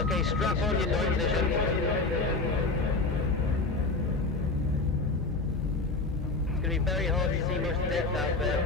Okay, strap on your night vision. It's going to be very hard to see much depth out there.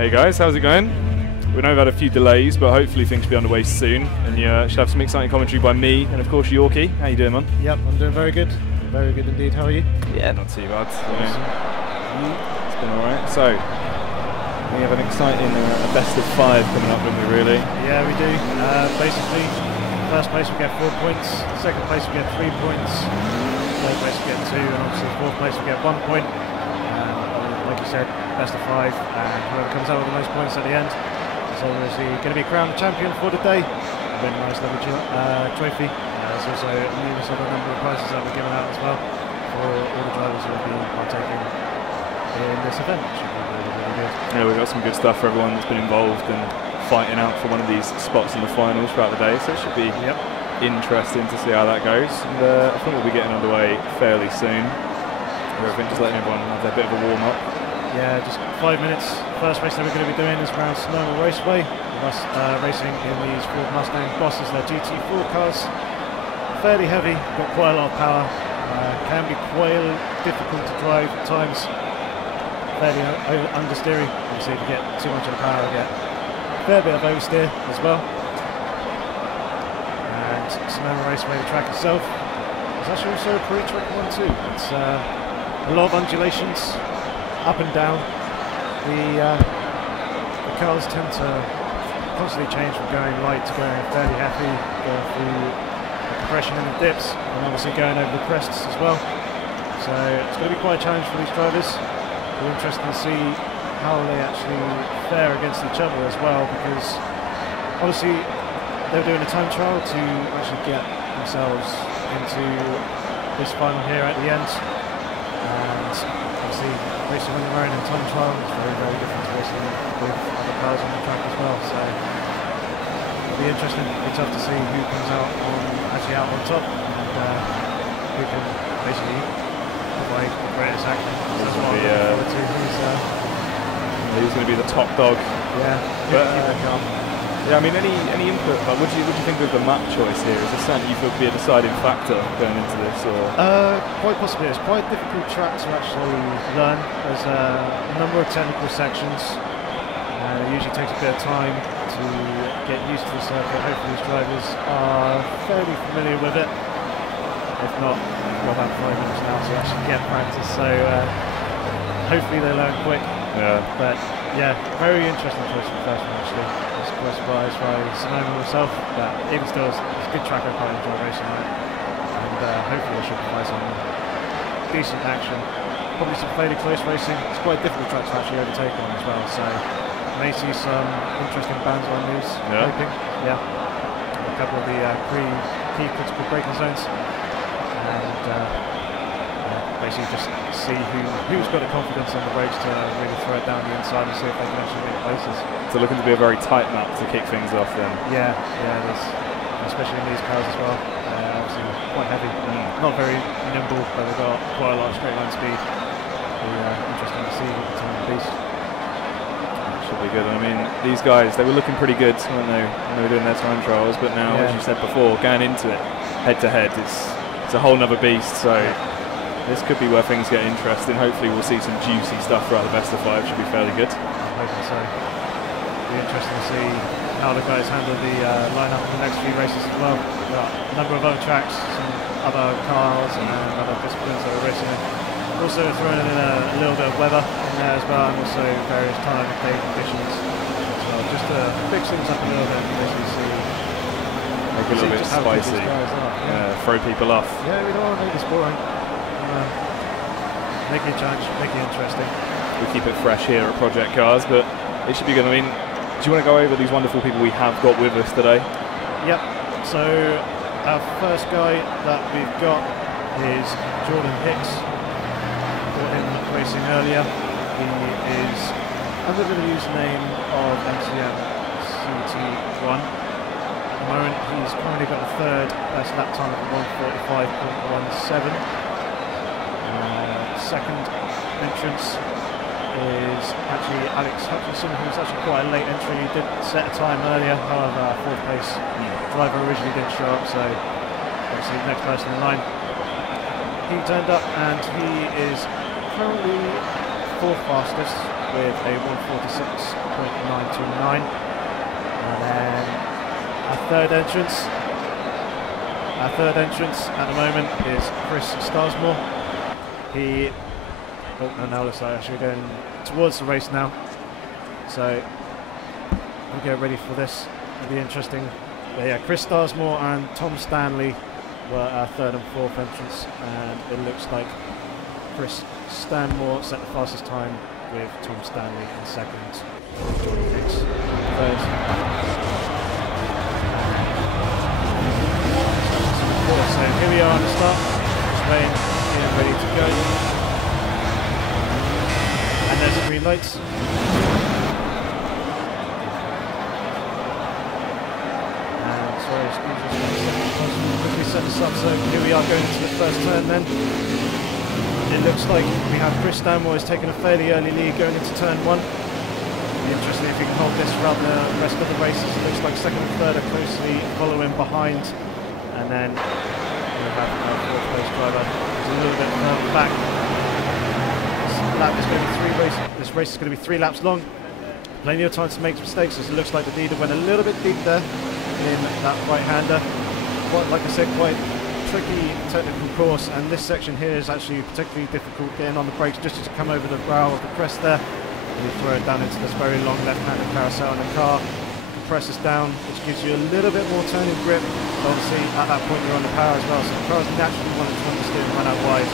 Hey guys, how's it going? We know we've had a few delays, but hopefully things should be underway soon, and you should have some exciting commentary by me and of course Yorkie. How you doing, man? Yep, I'm doing very good indeed. How are you? Yeah, not too bad. It's been alright. So, we have an exciting best of 5 coming up, don't we, really? Yeah, we do. Basically, first place we get 4 points, second place we get 3 points, third place we get 2, and obviously fourth place we get 1 point. Like you said, best of 5, and whoever comes out with the most points at the end is obviously going to be crowned champion for the day. Win a nice level trophy. There's also a numerous other number of prizes that we're giving out as well for all the drivers who will be partaking in this event, which should be really, really good. Yeah, we've got some good stuff for everyone that's been involved and fighting out for one of these spots in the finals throughout the day, so it should be interesting to see how that goes. And I think we'll be getting underway fairly soon. Just letting everyone have their bit of a warm-up. Yeah, just 5 minutes. First race that we're going to be doing is around Snowmore Raceway. Racing in these Ford Mustang Bosses, their GT4 cars. Fairly heavy, got quite a lot of power. can be quite difficult to drive at times. Fairly understeering, obviously if you get too much of the power, you get a fair bit of oversteer as well. And Sonoma Raceway, the track itself, is actually also a pretty tricky one too. It's a lot of undulations, up and down. The cars tend to constantly change from going light to going fairly heavy, going through the compression in the dips, and obviously going over the crests as well. So it's going to be quite a challenge for these drivers. It'll be interesting to see how they actually fare against each other as well, because obviously they're doing a time trial to actually get themselves into this final here at the end, and obviously racing when you're in a time trial is very, very different to racing with other cars on the track as well. So it'll be interesting. It'll be tough to see who comes out on top, and who can basically provide the greatest action. That's what I'm looking forward to. Who's going to be the top dog? Yeah, but yeah, I mean, any input? Like, what do you think of the map choice here? Is this something you feel would be a deciding factor going into this, or? Quite possibly. It's quite a difficult track to actually learn. There's a number of technical sections. It usually takes a bit of time to get used to the circuit. Hopefully these drivers are fairly familiar with it. If not, we've got about 5 minutes now to actually get practice. So hopefully they learn quick. Yeah. But yeah, very interesting choice for the first one actually. I was quite surprised by Sonoma myself, but even still, it's a good track. I quite enjoy racing on it, and hopefully they should provide some decent action. Probably some fairly close racing. It's quite a difficult track to actually overtake on as well, so may see some interesting bands line moves. Yeah. Hoping, yeah. A couple of the key critical braking zones, and basically just see who's got the confidence on the brakes to really throw it down the inside and see if they can actually get places. So looking to be a very tight map to kick things off then. Yeah, there's, especially in these cars as well. Obviously quite heavy, not very nimble, but they've got quite a lot of straight line speed. Interesting to see with the time of the beast. Should be good. I mean, these guys, they were looking pretty good, weren't they, when they were doing their time trials, but now, as you said before, going into it head to head, it's a whole nother beast, so this could be where things get interesting. Hopefully we'll see some juicy stuff throughout the best of 5. Should be fairly good. I'm hoping so. It'll be interesting to see how the guys handle the lineup in the next few races as well. We've got a number of other tracks, some other cars and other disciplines that we're racing in. Also throwing in a little bit of weather in there as well, and also various time of day conditions as well, just to fix things up a little bit and basically see. Make it a little bit spicy. Yeah, throw people off. Yeah, we don't want to make this boring. Make it a challenge, make it interesting. We keep it fresh here at Project Cars, but it should be good. I mean, do you want to go over these wonderful people we have got with us today? Yep. So our first guy that we've got is Jordan Hicks. Got him racing earlier. He is under the username of MCM CT1. At the moment, he's currently got the third best lap time of 1:45.17. Second entrance is actually Alex Hutchinson, who's actually quite a late entry. He did set a time earlier, however, fourth place driver originally didn't show up, so obviously the next person in line. He turned up and he is currently fourth fastest with a 1:46.929. And then our third entrance at the moment is Chris Starsmore. Now looks like actually going towards the race now. So we'll get ready for this. It'll be interesting. But yeah, Chris Starsmore and Tom Stanley were our third and fourth entrants, and it looks like Chris Stanmore set the fastest time with Tom Stanley in second. Jordan Hicks third. So here we are on the start. Spain getting ready to go. And there's the green lights. And sorry, excuse us, quickly set this up. So here we are going into the first turn then. It looks like we have Chris Stanmore is taking a fairly early lead going into turn 1. It'll be interesting if he can hold this throughout the rest of the races. It looks like second and third are closely following behind. And then we have our fourth place driver who's a little bit further back. This race is going to be 3 laps long. Plenty of time to make mistakes, as it looks like the leader went a little bit deep there in that right-hander. Like I said, quite tricky technical course, and this section here is actually particularly difficult getting on the brakes just as you come over the brow of the crest there. And you throw it down into this very long left-handed carousel, and the car compresses down, which gives you a little bit more turning grip. But obviously, at that point, you're on the power as well, so the car's naturally wanting to understeer and run out wide.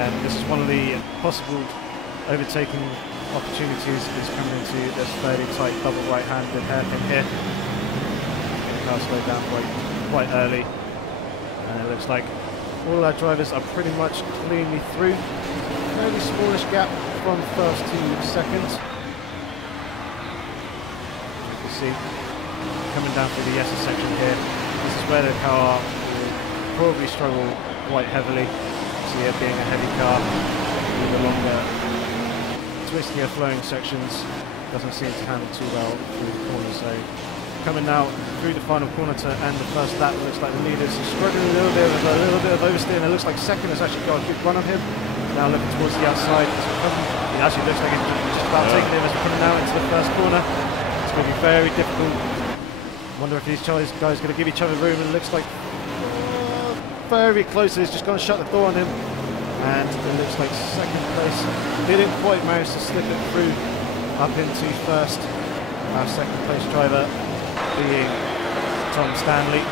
And this is one of the possible overtaking opportunities, is coming into this fairly tight double right-handed hairpin here. The car slowed down quite early, and it looks like all our drivers are pretty much cleanly through. Fairly smallish gap from first to second. You can see coming down through the S's section here. This is where the car will probably struggle quite heavily. See it being a heavy car with the longer, twistier flowing sections, doesn't seem to handle too well through the corner. So coming now through the final corner to end the first lap, it looks like the leaders are struggling a little bit with a little bit of oversteer, and it looks like second has actually got a good run on him. Now looking towards the outside, it actually looks like it's just about taking him as we're coming out into the first corner. It's going to be very difficult. Wonder if these guys are going to give each other room, and it looks like very close. He's just going to shut the door on him. And it looks like second place didn't quite manage to slip it through up into first. Our second place driver being Tom Stanley.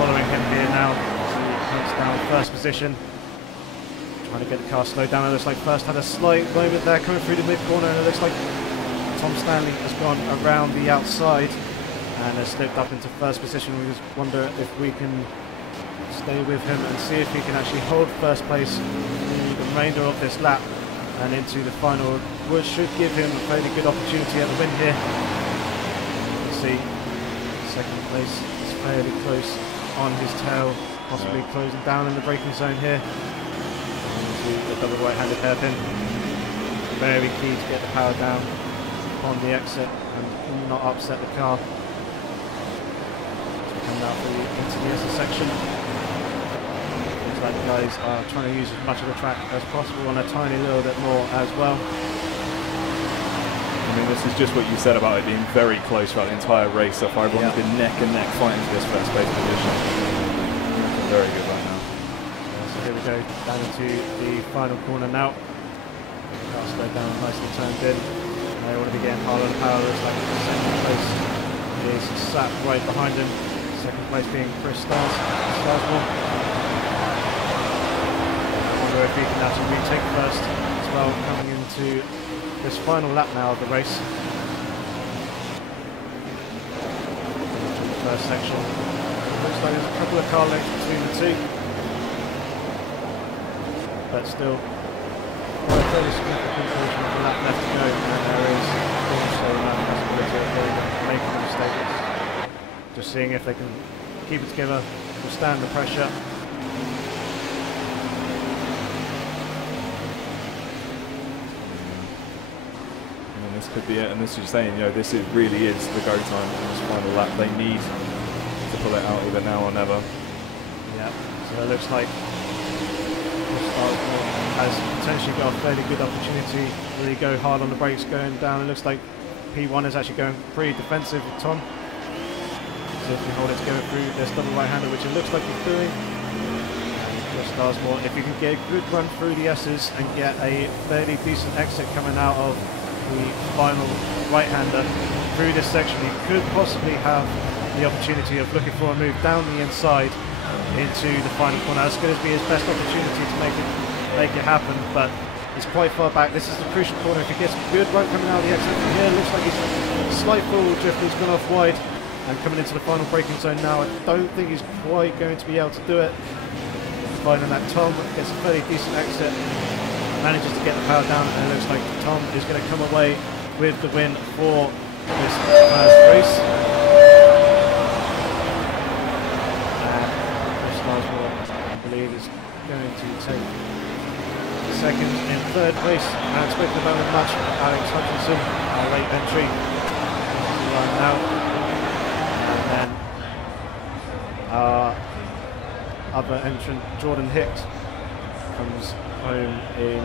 Following him here now, he points down first position. Trying to get the car slowed down. It looks like first had a slight moment there coming through the mid corner, and it looks like Tom Stanley has gone around the outside and has slipped up into first position. We just wonder if we can stay with him and see if he can actually hold first place through the remainder of this lap and into the final, which should give him a fairly good opportunity at the win here. You can see second place is fairly close on his tail, possibly closing down in the braking zone here. Into the double right-handed hairpin. Very key to get the power down on the exit and not upset the car. Coming out into the exit section. The guys are trying to use as much of the track as possible and a tiny little bit more as well. I mean, this is just what you said about it being very close throughout the entire race so far. Everyone's been neck and neck fighting for this first place position. Very good right now. So here we go, down into the final corner now. Car slowed down, nicely turned in. They want to be getting hard on the power. Looks like the second place is sat right behind him. Second place being Chris Starsmore. If he can actually retake first as well, coming into this final lap now of the race. Into the first section. Looks like there's a couple of car lengths between the two, but still quite a fairly significant portion of the lap left to go, and there is also that possibility of making mistakes. Just seeing if they can keep it together, withstand the pressure. Could be it, and this is saying, you know, this really is the go time in this final lap. They need to pull it out either now or never. Yeah, so it looks like has potentially got a fairly good opportunity to really go hard on the brakes going down. It looks like P1 is actually going pretty defensive with Tom. So if you hold it together through this double right-hander, which it looks like he's doing. Chris Starsmore, if you can get a good run through the S's and get a fairly decent exit coming out of the final right-hander through this section, he could possibly have the opportunity of looking for a move down the inside into the final corner. That's going to be his best opportunity to make it happen, but he's quite far back. This is the crucial corner. If he gets a good run coming out of the exit from here, looks like he's a slight forward drift. He's gone off wide and coming into the final braking zone now. I don't think he's quite going to be able to do it. Finding that Tom gets a fairly decent exit, manages to get the power down, and it looks like Tom is going to come away with the win for this first race. And Chris Starsmore, I believe, is going to take second in third place. And spoken about it much, Alex Hutchinson, our late entry, right now. And then our other entrant, Jordan Hicks, comes home in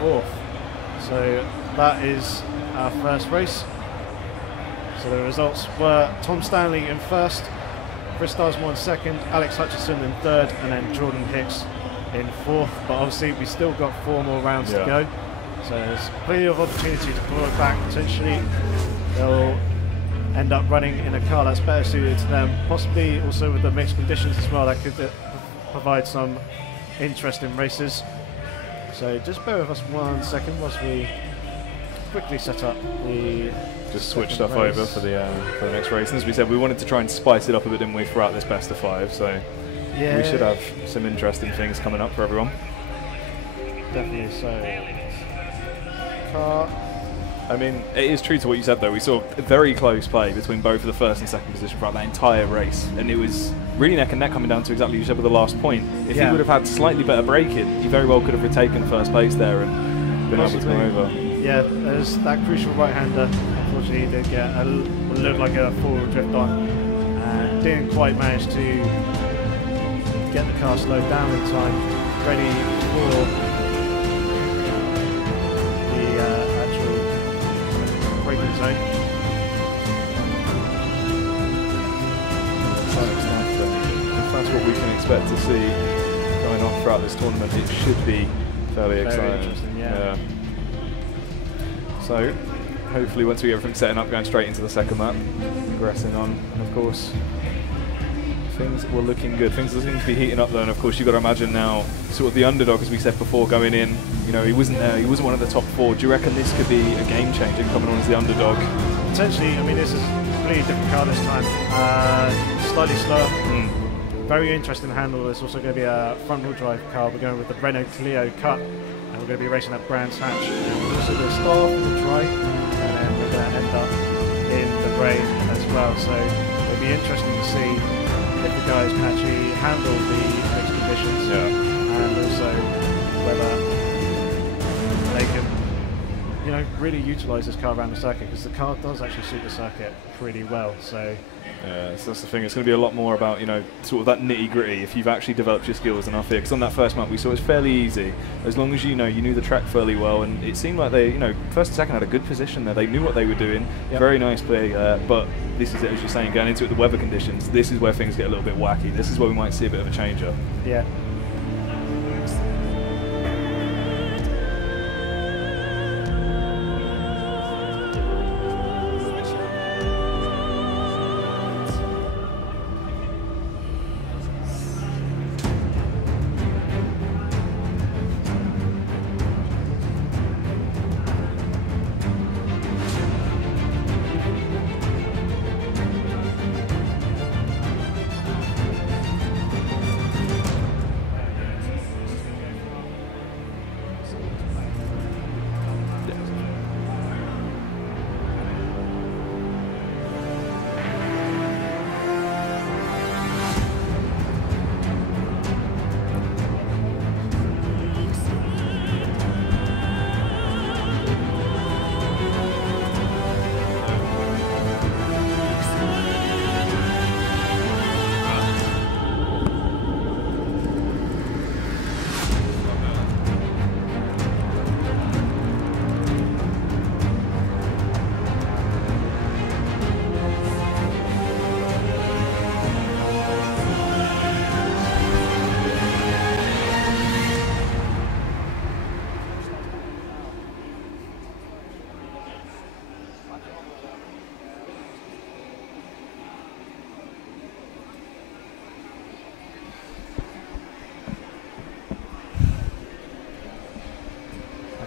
4th. So that is our first race. So the results were Tom Stanley in 1st, Chris Starsmore in 2nd, Alex Hutchinson in 3rd, and then Jordan Hicks in 4th. But obviously we still got 4 more rounds to go. So there's plenty of opportunity to pull it back. Potentially they'll end up running in a car that's better suited to them, possibly also with the mixed conditions as well. That could provide some interesting races. So just bear with us 1 second whilst we quickly set up the just switch stuff over for the next race. And as we said, we wanted to try and spice it up a bit, didn't we, throughout this best of 5. So yeah, we should have some interesting things coming up for everyone. Definitely. So car. I mean, it is true to what you said, though. We saw a very close play between both of the 1st and 2nd position throughout that entire race, and it was really neck and neck coming down to exactly what you said with the last point. If he would have had slightly better braking, he very well could have retaken 1st place there and been able to come over. Yeah, there's that crucial right-hander. Unfortunately, he did get what looked like a forward drift on, and didn't quite manage to get the car slowed down in time, ready for braking zone. If that's what we can expect to see going on throughout this tournament, it should be fairly exciting. Interesting, yeah. So, hopefully once we get everything setting up, going straight into the 2nd lap, progressing on, and of course, things were looking good. Things seem to be heating up though, and of course you've got to imagine now, sort of the underdog, as we said before, going in, you know, he wasn't there, he wasn't one of the top 4. Do you reckon this could be a game changer coming on as the underdog? Potentially. I mean, this is a completely different car this time. Slightly slower. Very interesting handle. There's also going to be a front-wheel drive car. We're going with the Renault Clio Cup, and we're going to be racing at Brands Hatch. And we're also going to start off with the dry, and then we're going to end up in the rain as well. So it'll be interesting to see if the guys can actually handle the mixed conditions, and also whether they can, you know, really utilise this car around the circuit, because the car does actually suit the circuit pretty well. So yeah, so that's the thing. It's going to be a lot more about, you know, sort of that nitty-gritty if you've actually developed your skills enough here. Because on that first map we saw it was fairly easy, as long as you knew the track fairly well, and it seemed like they, you know, 1st and 2nd had a good position there. They knew what they were doing. Very nice play, but this is it, as you're saying, going into it, the weather conditions. This is where things get a little bit wacky. This is where we might see a bit of a change up. Yeah.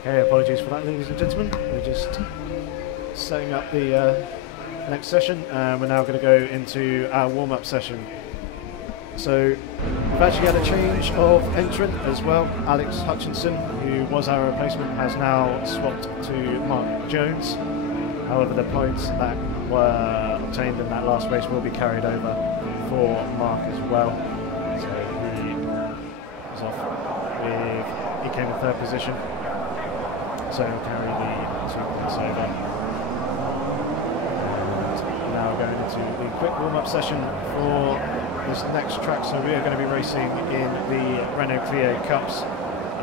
Okay, apologies for that, ladies and gentlemen. We're just setting up the next session, and we're now going to go into our warm-up session. So we've actually had a change of entrant as well. Alex Hutchinson, who was our replacement, has now swapped to Mark Jones. However, the points that were obtained in that last race will be carried over for Mark as well. So he was off with, he came in 3rd position. So he'll carry the 2 points over. And now we're going into the quick warm-up session for this next track. So we are going to be racing in the Renault Clio Cups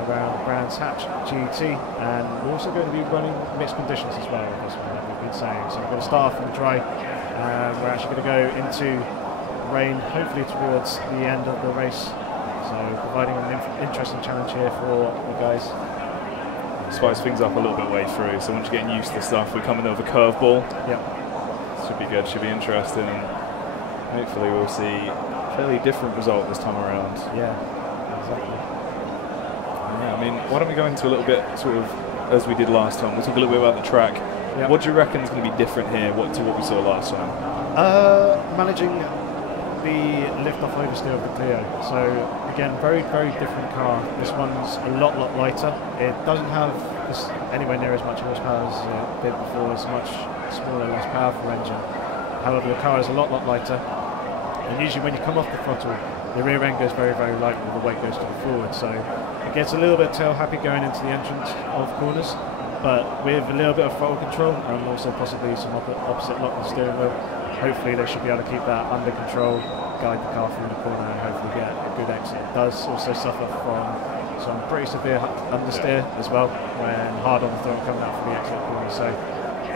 around Brands Hatch GT, and we're also going to be running mixed conditions as well, this one that we've been saying. So we're going to start off in the dry, we're actually going to go into rain, hopefully towards the end of the race, so providing an interesting challenge here for the guys. Spice things up a little bit way through, so once you're getting used to the stuff, we're coming over curveball. Yep. Should be good, should be interesting, and hopefully we'll see a fairly different result this time around. Yeah, exactly. Yeah, I mean, why don't we go into a little bit, sort of, as we did last time. We'll talk a little bit about the track. Yep. What do you reckon is going to be different here to what we saw last time? Managing the lift-off oversteer of the Clio. So again, very, very different car. This one's a lot lighter. It doesn't have anywhere near as much horsepower as it did before. It's a much smaller, less powerful engine. However, the car is a lot lighter. And usually when you come off the throttle, the rear end goes very, very light and the weight goes to the forward. So it gets a little bit tail happy going into the entrance of corners, but with a little bit of throttle control and also possibly some opposite lock on the steering wheel, hopefully they should be able to keep that under control, guide the car through the corner and hopefully get a good exit. It does also suffer from some pretty severe understeer as well when hard on the throttle coming out from the exit corner. So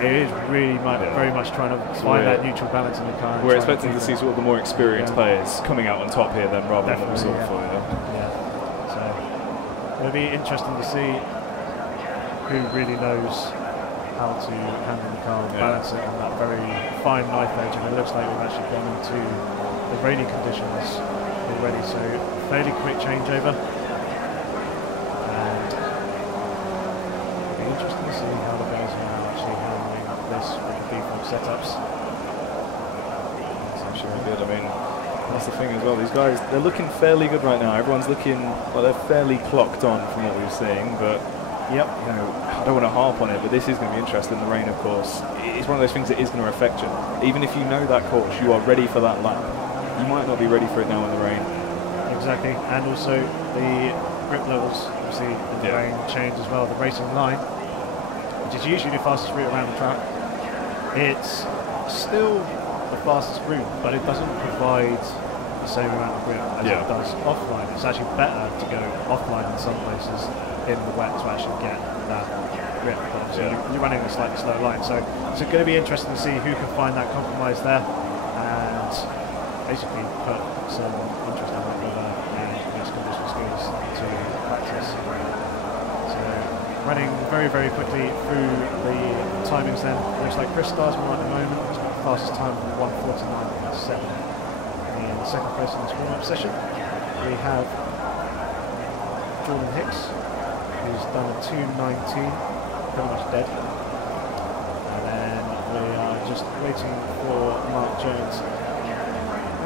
it is really very much trying to find that neutral balance in the car. We're expecting to see sort of the more experienced players coming out on top here then, rather than what we saw before. Yeah. So it'll be interesting to see who really knows how to handle the car and balance it on that very fine knife edge. And it looks like we've actually gone into the rainy conditions already. So fairly quick changeover. And it'll be interesting to see how the guys are actually handling this with the default setups. That's actually good. I mean, that's the thing as well. These guys, they're looking fairly good right now. Everyone's looking like they're fairly clocked on from what we're seeing. But you know, I don't want to harp on it, but this is going to be interesting. The rain, of course, it's one of those things that is going to affect you. Even if you know that course, you are ready for that lap. You might not be ready for it now in the rain. Exactly, and also the grip levels, obviously, in the rain change as well. The racing line, which is usually the fastest route around the track, it's still the fastest route, but it doesn't provide the same amount of grip as it does offline. It's actually better to go offline in some places in the wet to actually get that grip. But obviously you're running a slightly slow line, so it's going to be interesting to see who can find that compromise there and basically put some interesting weather and mixed condition skills to practice. So running very, very quickly through the timings then. Looks like Chris Starsmore at the moment has got the fastest time from 1:49.7. In the second place in this warm-up session, we have Jordan Hicks, who's done a 2:19, pretty much dead. And then we are just waiting for Mark Jones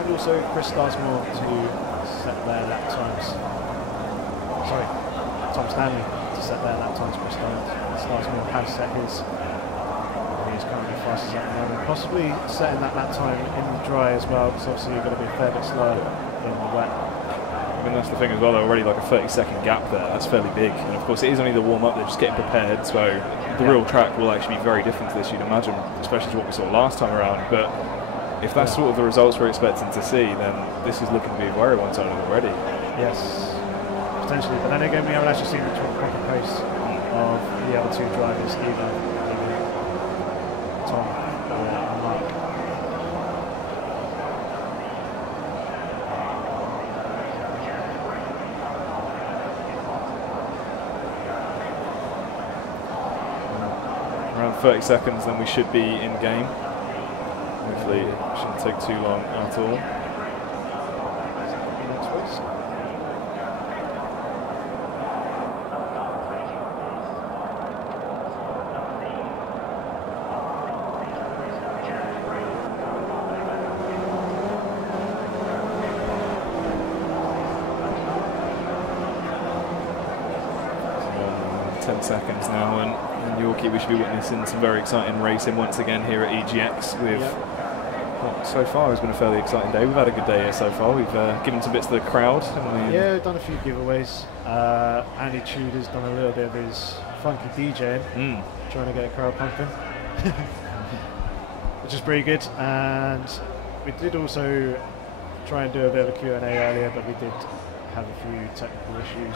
and also Chris Starsmore to set their lap times. Sorry, Tom Stanley to set their lap times. Chris Starsmore has set his. He is currently fastest at the moment. Possibly setting that lap time in the dry as well, because obviously you're going to be a fair bit slower in the wet. I mean, that's the thing as well, they're already like a 30-second gap there. That's fairly big. And of course, it is only the warm-up, they're just getting prepared. So the real track will actually be very different to this, you'd imagine, especially to what we saw last time around. But if that's sort of the results we're expecting to see, then this is looking to be very one-sided already. Yes, potentially. But then again, we haven't actually seen the proper pace of the other two drivers either. Tom or Mark. Around 30 seconds, then we should be in game. Hopefully it shouldn't take too long at all. So, 10 seconds now, and in Yorkie we should be witnessing some very exciting racing once again here at EGX with what so far has been a fairly exciting day. We've had a good day here so far. We've given some bits to the crowd, haven't we? Yeah, we've done a few giveaways. Andy Tudor's done a little bit of his funky DJing, trying to get a crowd pumping, which is pretty good. And we did also try and do a bit of a Q&A earlier, but we did have a few technical issues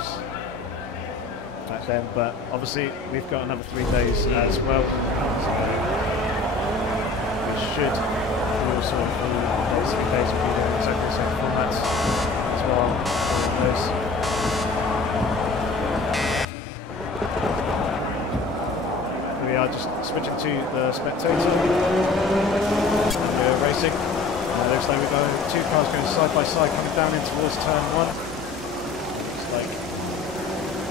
back then. But obviously we've got another 3 days as well. So we should also include basic days of exactly the same formats as well. We are just switching to the spectator. We're racing. Looks like we've got 2 cars going side by side coming down in towards turn 1. Looks like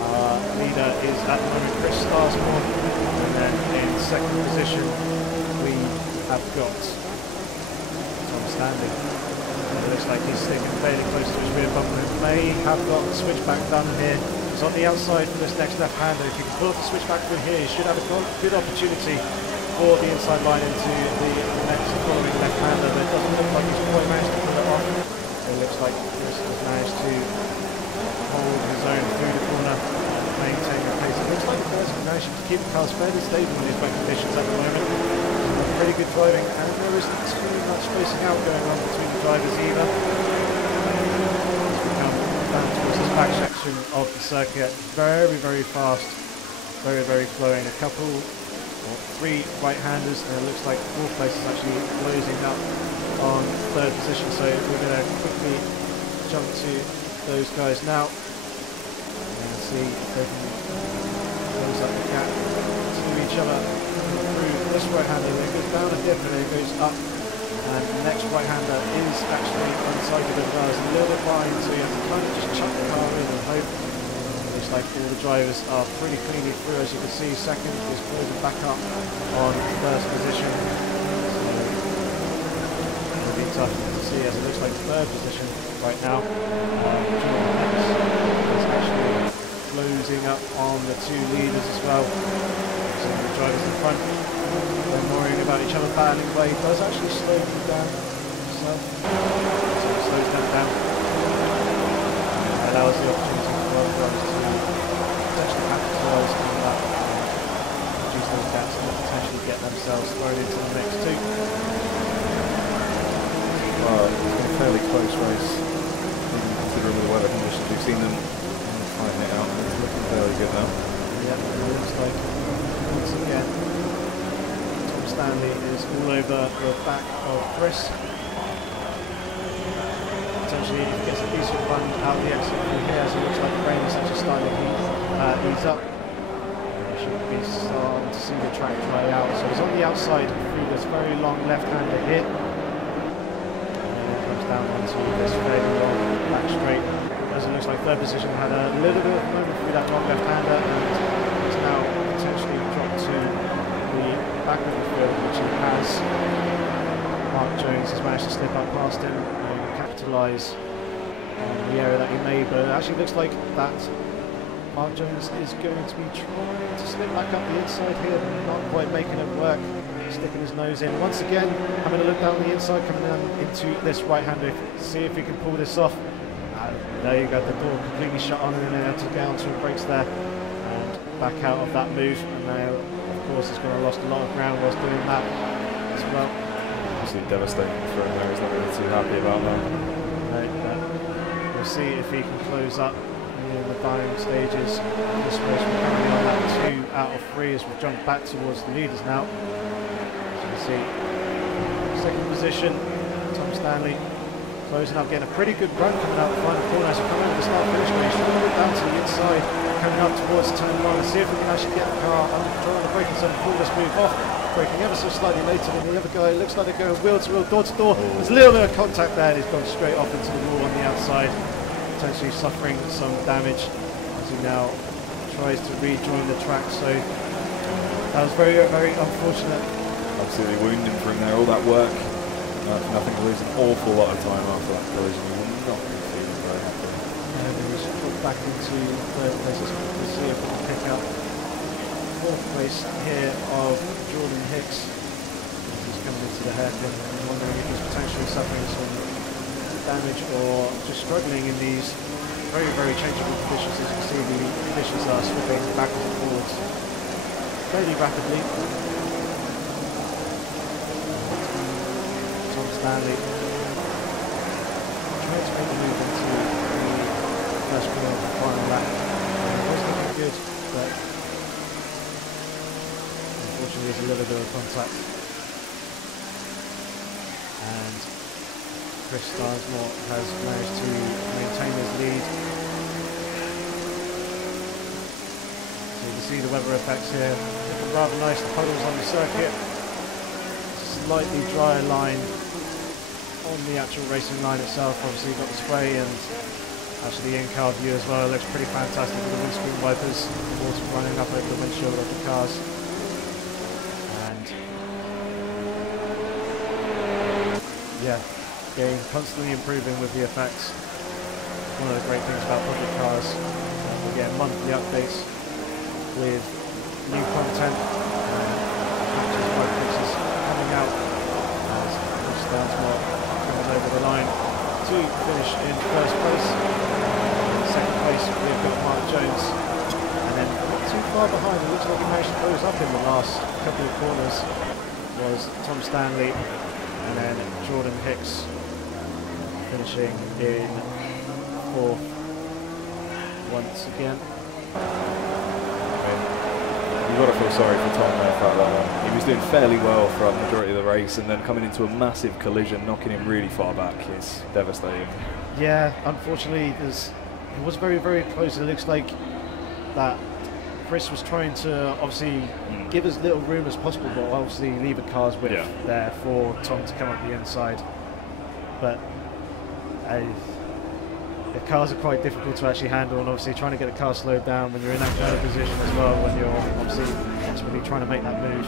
our leader is at the moment Chris Starsborn, and then in second position we have got Tom Stanley. It looks like he's sticking fairly close to his rear bumper. He may have got the switchback done here. He's on the outside for this next left-hander. If you can pull up the switchback through here, he should have a good opportunity for the inside line into the next following left-hander, but it doesn't look like he's quite managed to pull it off. It looks like Chris has managed to hold his own through the corner and maintain the pace. It looks like the person managed to keep the cars fairly stable in these wet conditions at the moment. Pretty good driving, and there isn't too much spacing out going on between the drivers either. As we come down towards this back section of the circuit, very, very fast, very, very flowing. A couple, or 3 right-handers, and it looks like 4th place is actually closing up on 3rd position. So we're going to quickly jump to those guys now and see if they can close up the gap to each other. This right-hander, then it goes down a dip and then it goes up, and the next right-hander is actually unsighted as well. It's a little bit behind, so you have to kind of just chuck the car in and hope. Looks like all the drivers are pretty cleanly through, as you can see. Second is closing back up on 1st position, so it'll be tough to see, as it looks like 3rd position right now. Jordan is actually closing up on the 2 leaders as well. So the drivers in front, they're worrying about each other battling away. He does actually slow them down himself, so he slows them down and allows the opportunity for other drivers to potentially capitalise on that, reduce those gaps and potentially get themselves thrown into the mix too. Well, it's been a fairly close race, even considering the weather conditions. We've seen them fighting it out, and it's looking fairly good now. Yep, it looks like once again Tom Stanley is all over the back of Chris. Potentially he gets a decent run out the exit through here, so it looks like the rain is actually starting to ease up. We should be starting to see the track dry out. So he's on the outside through this very long left-hander here. And then it comes down onto this fairly long back straight. As it looks like 3rd position had a little bit of moment through that long left-hander, and it's now potentially dropped to the back of the field, which he has. Mark Jones has managed to slip up past him and capitalise on the area that he made, but it actually looks like that Mark Jones is going to be trying to slip back up the inside here, but not quite making it work. Sticking his nose in. Once again, having a look down the inside, coming down into this right-hander, see if he can pull this off. There you go, the door completely shut on, and then they had to get onto the brakes there and back out of that move. And now, of course, he's going to have lost a lot of ground whilst doing that as well. Absolutely devastating for him there. He's not really too happy about that. No, we'll see if he can close up in the dying stages. This race we're currently on that 2 out of 3 as we jump back towards the leaders now. As you can see, second position, Tom Stanley. Closing up, getting a pretty good run coming out the final corner as we come over the start-finish race. A little bit down to the inside, coming up towards turn 1, and see if we can actually get the car under control on the braking zone before this move off. Braking ever so slightly later than the other guy. It looks like they're going wheel to wheel, door to door. There's a little bit of contact there, and he's gone straight off into the wall on the outside, potentially suffering some damage as he now tries to rejoin the track. So that was very, very unfortunate. Absolutely wounding for him there, all that work. Nothing to lose an awful lot of time after that collision. You will not be feeling very happy. And he was put back into 3rd place. Let's see if we can pick up 4th place here of Jordan Hicks. He's coming into the hairpin. I'm wondering if he's potentially suffering some damage or just struggling in these very, very changeable conditions. As you can see, the conditions are slipping backwards and forwards fairly rapidly. Stanley to make the move into the first corner of the final lap. It was looking good, but unfortunately there's a little bit of contact. And Chris Starsmore has managed to maintain his lead. So you can see the weather effects here. Looking rather nice, the puddles on the circuit. Slightly drier line on the actual racing line itself. Obviously you've got the spray and actually the in-car view as well. It looks pretty fantastic with the windscreen wipers, the water running up over the windshield of the cars. And yeah, getting constantly improving with the effects. One of the great things about public cars, we get monthly updates with new content and patches, bug fixes coming out as Chris Starsmore comes over the line to finish in first place. In second place we've got Mark Jones, and then not too far behind, it looks like he managed to close up in the last couple of corners, was Tom Stanley, and then Jordan Hicks finishing in fourth once again. You've got to feel sorry for Tom there throughout that one. He was doing fairly well for the majority of the race, and then coming into a massive collision, knocking him really far back. It's devastating. Yeah, unfortunately, it was very, very close. It looks like that Chris was trying to obviously give as little room as possible, but obviously leave a car's width there for Tom to come up the inside. But the cars are quite difficult to actually handle, and obviously trying to get the car slowed down when you're in that kind of position as well, when you're obviously ultimately trying to make that move.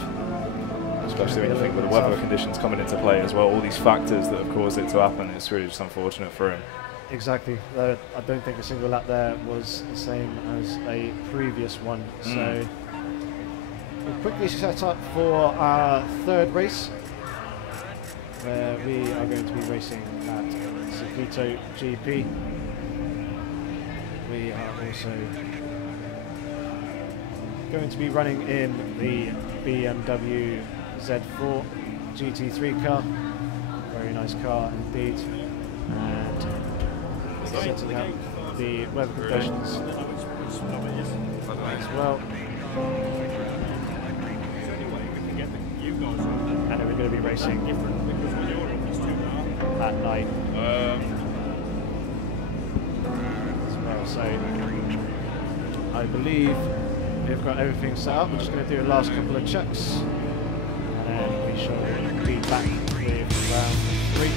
Especially when you think with the weather conditions coming into play as well, all these factors that have caused it to happen, it's really just unfortunate for him. Exactly. I don't think a single lap there was the same as a previous one. So we'll quickly set up for our third race, where we are going to be racing at Sakito GP. We are also going to be running in the BMW Z4 GT3 car. Very nice car indeed. And setting up the weather conditions as well. And then we're going to be racing at night as well. So I believe we've got everything set up. We're just going to do the last couple of checks, and then we shall be back with round 3.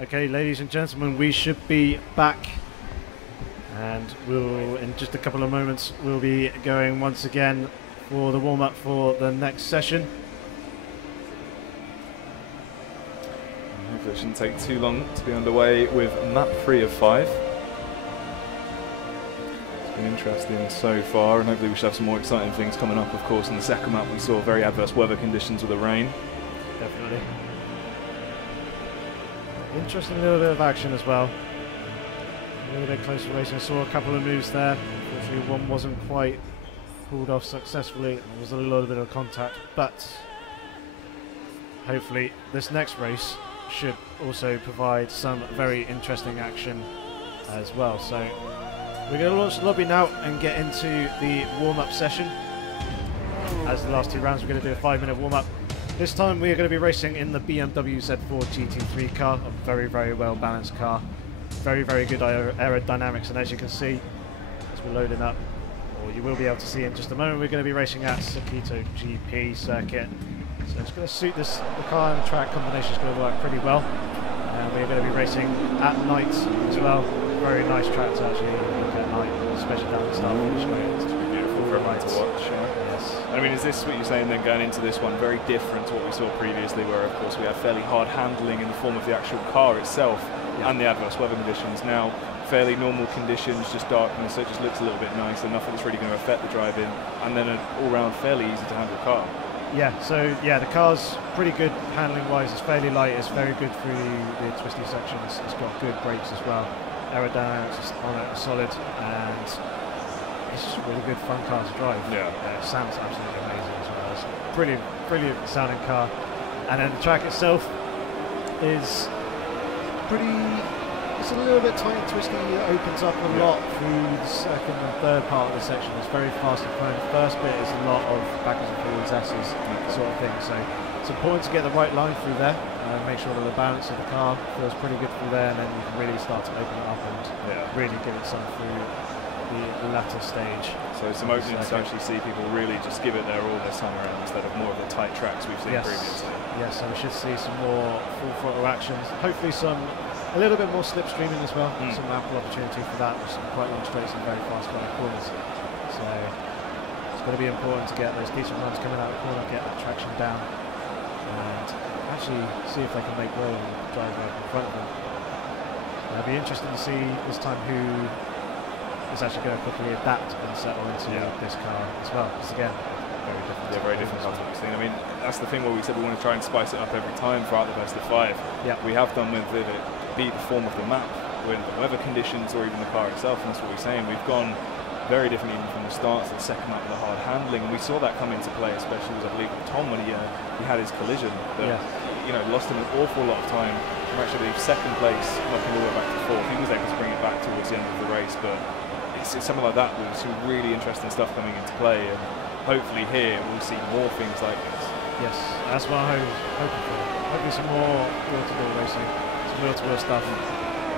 Okay, ladies and gentlemen, we should be back, and we'll, in just a couple of moments, we'll be going once again for the warm-up for the next session. Hopefully it shouldn't take too long to be underway with map 3 of 5. It's been interesting so far, and hopefully we should have some more exciting things coming up. Of course, in the second map we saw very adverse weather conditions with the rain. Definitely. Interesting little bit of action as well. A little bit closer racing. I saw a couple of moves there. Unfortunately, one wasn't quite pulled off successfully. There was a little bit of contact, but hopefully this next race should also provide some very interesting action as well. So we're going to launch the lobby now and get into the warm-up session. As the last 2 rounds, we're going to do a 5-minute warm-up. This time we are going to be racing in the BMW Z4 GT3 car, a very, very well balanced car. Very, very good aerodynamics, and as you can see, as we're loading up, or you will be able to see in just a moment, we're going to be racing at Sakito GP circuit. So it's going to suit this, the car and the track combination is going to work pretty well. And we're going to be racing at night as well. Very nice track to actually look at night, especially down the start finish straight. It's going to be beautiful for everyone to watch. Yes. I mean, is this what you're saying then, going into this one, very different to what we saw previously, where of course we had fairly hard handling in the form of the actual car itself and the adverse weather conditions. Now, fairly normal conditions, just darkness, so it just looks a little bit nicer, nothing that's really going to affect the driving, and then an all-round fairly easy to handle car. Yeah, so yeah, the car's pretty good handling-wise. It's fairly light. It's very good through the twisty sections. It's got good brakes as well. Aerodynamics on it are solid, and it's just a really good fun car to drive. Yeah. It sounds absolutely amazing as well. It's a brilliant, brilliant sounding car. And then the track itself is pretty. It's a little bit tight and twisty. It opens up a lot through the second and third part of the section. It's very fast and flowing. The first bit is a lot of backwards and forwards S's sort of thing. So it's important to get the right line through there and make sure that the balance of the car feels pretty good through there, and then you can really start to open it up and really give it some through the latter stage. So some openings to actually see people really just give it their all this time around instead of more of the tight tracks we've seen previously. Yes, so we should see some more full throttle actions. Hopefully a little bit more slipstreaming as well. Some ample opportunity for that with some quite long straights and very fast going corners. So it's going to be important to get those decent runs coming out of the corner, get the traction down, and actually see if they can make way and drive right in front of them. It'll be interesting to see this time who is actually going to quickly adapt and settle into this car as well. Because again, very different. Yeah, very different cars we've seen. I mean, that's the thing where we said we want to try and spice it up every time throughout the best of 5. Yeah. We have done with it, be the form of the map, with the weather conditions, or even the car itself, and that's what we're saying. We've gone very different even from the start to the second map with the hard handling, and we saw that come into play, especially with, I believe, with Tom when he had his collision. That, you know, lost him an awful lot of time. From actually second place, knocking all the way back to 4th. He was able to bring it back towards the end of the race, but it's something like that with some really interesting stuff coming into play, and hopefully here we'll see more things like this. Yes, that's what I'm hoping for. Hopefully some more wheel-to-wheel racing, some wheel-to-wheel stuff, and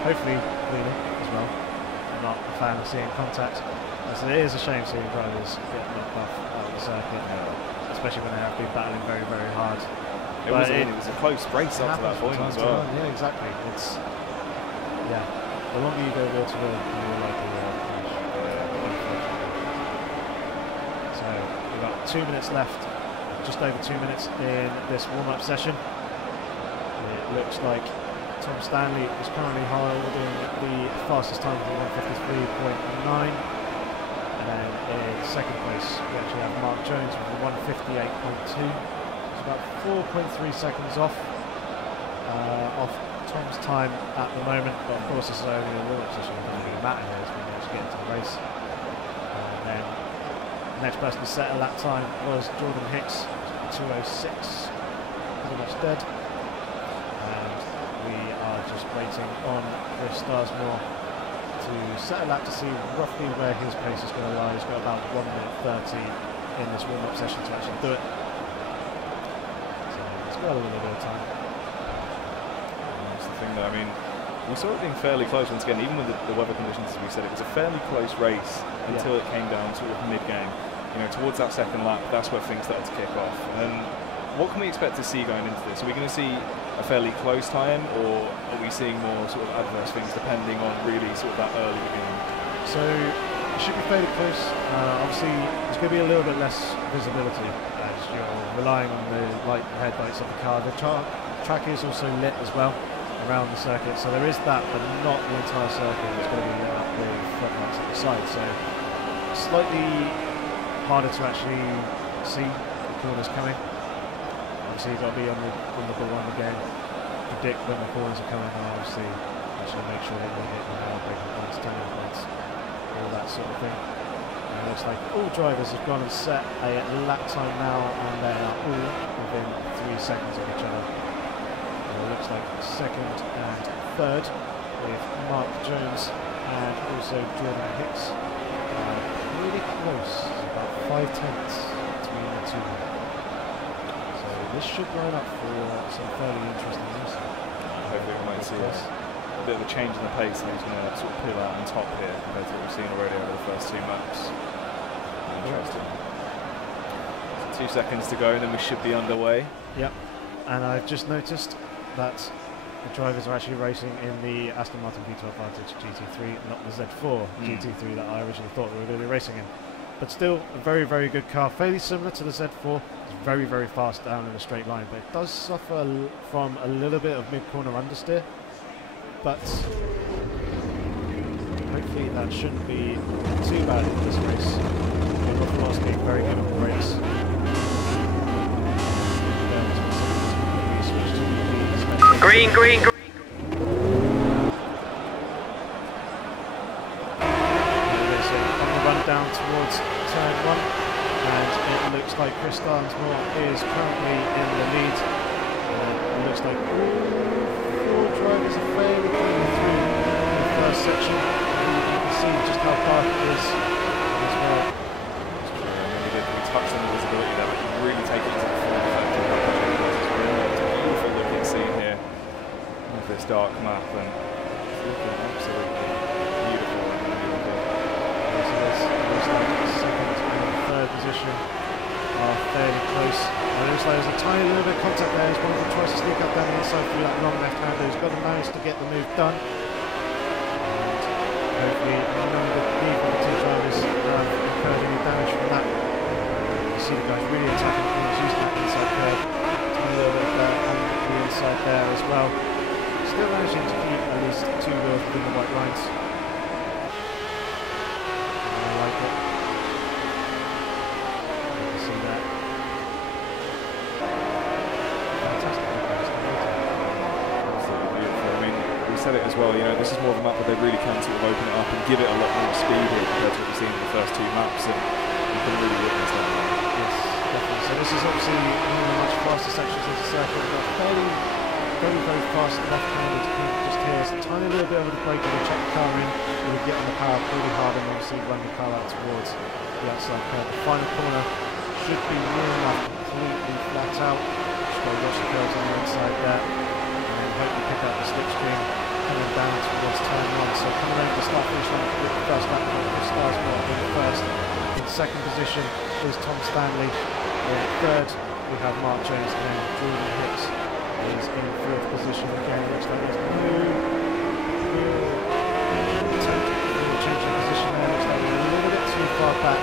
hopefully wheeling as well. I'm not a fan of seeing contact, as it is a shame seeing drivers get knocked off out of the circuit, especially when they have been battling very, very hard. It was a close race up to that point as well. Yeah, exactly. It's the longer you go wheel-to-wheel, the more likely you are to finish. So we've got 2 minutes left. Just over 2 minutes in this warm-up session. It looks like Tom Stanley is currently holding the fastest time for 153.9, and then in second place we actually have Mark Jones with a 158.2. It's about 4.3 seconds off Tom's time at the moment, but of course this is only a warm-up session. It doesn't really matter here as we actually get into the race. And then the next person to set a lap time was Jordan Hicks, 2:06, pretty much dead. And we are just waiting on Chris Starsmore to set a lap to see roughly where his pace is going to lie. He's got about 1 minute 30 in this warm-up session to actually do it. So he's got a little bit of time. That's the thing though, I mean, we saw it being fairly close once again, even with the weather conditions, as we said. It was a fairly close race until it came down sort of mid-game. You know, towards that second lap, that's where things started to kick off. And what can we expect to see going into this? Are we going to see a fairly close time, or are we seeing more sort of adverse things depending on really sort of that early beginning? So it should be fairly close. Obviously, there's going to be a little bit less visibility as you're relying on the light headlights of the car. The track is also lit as well around the circuit, so there is that, but not the entire circuit. It's going to be lit up with floodlights at the side, so slightly harder to actually see the corners coming. Obviously, you've got to be on the ball on the game, predict when the corners are coming, and obviously actually make sure that you're hitting the braking points, turning points, all that sort of thing. And it looks like all drivers have gone and set a lap time now, and they are all within 3 seconds of each other. And it looks like second and third with Mark Jones and also Jordan Hicks. Really close, about 5 tenths between the two. So this should line up for some fairly interesting racing. Hopefully we might see a bit of a change in the pace, and he's going to sort of peel out on top here compared to what we've seen already over the first 2 maps. Interesting. So 2 seconds to go, and then we should be underway. Yep, and I've just noticed that the drivers are actually racing in the Aston Martin V12 Vantage GT3, not the Z4 GT3 that I originally thought we were going to be racing in. But still, a very, very good car, fairly similar to the Z4. It's very, very fast down in a straight line, but it does suffer from a little bit of mid-corner understeer. But hopefully that shouldn't be too bad in this race. We're being very good on the brakes. Green, green, green. Down towards turn 1, and it looks like Chris Starnsmore is currently in the lead. It looks like all 4 drivers are fairly clean through the first section. You can see just how dark it is as well. We touched on the visibility there, but you really take it to the full effect of that. It's a beautiful looking scene here with this dark map, and it's looking absolutely beautiful. Second and third position are fairly close. And it looks like there's a tiny little bit of contact there as one of them tries to sneak up down the inside through that long left hander. He's got to manage to get the move done. And hopefully none of the 2 drivers have incurred any damage from that. You see the guys really attacking the corners, using that inside curve. Tiny little bit of that on the inside there as well. Still managing to keep at least 2 wheels within the white lines. It as well, you know, this is more of a map where they really can sort of open it up and give it a lot more speed here compared to what we've seen in the first 2 maps, and you can really witness that. Yes, definitely. So this is obviously one of the much faster sections of the circuit, but fairly, very, very fast left-handed. Just here's a tiny little bit over the brake and check the car in, really get on the power really hard, and obviously run the car out towards the outside curve. The final corner should be near enough completely flat out. Just got to watch the curves on the inside there, and then hope you pick up the slipstream coming down towards turn 1. So coming over the start finish line with the first lap, Chris Starnsmore in first. In second position is Tom Stanley. In third we have Mark Jones, and then Jordan Hicks is in 4th position again. Looks like there's no changing position there. Looks like we're a little bit too far back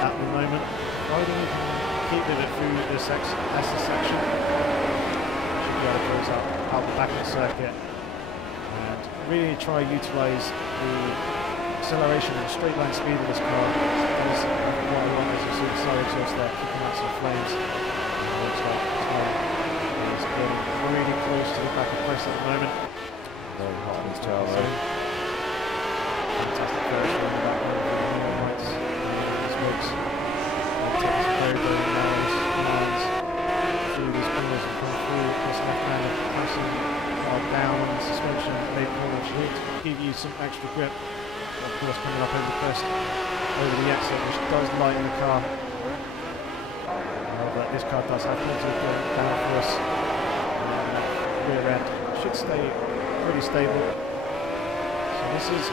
at the moment. Providing we can keep it through this S section, should be able to close out the back of the circuit. Really try to utilise the acceleration and straight line speed of this car. There's quite a lot, as you see the side exhaust there kicking out some flames. And it looks like Tom is getting really close to the back of Chris at the moment. Very hot in his tail though. Fantastic first run of that one with the human rights and the smokes. It takes very, very nice lines through these corners and come through this left-handed passing down on the suspension, maybe corner should give you some extra grip. Of course, coming up over the crest, over the exit, which does lighten the car. But this car does have plenty of grip down for us. Rear end should stay pretty stable. So this is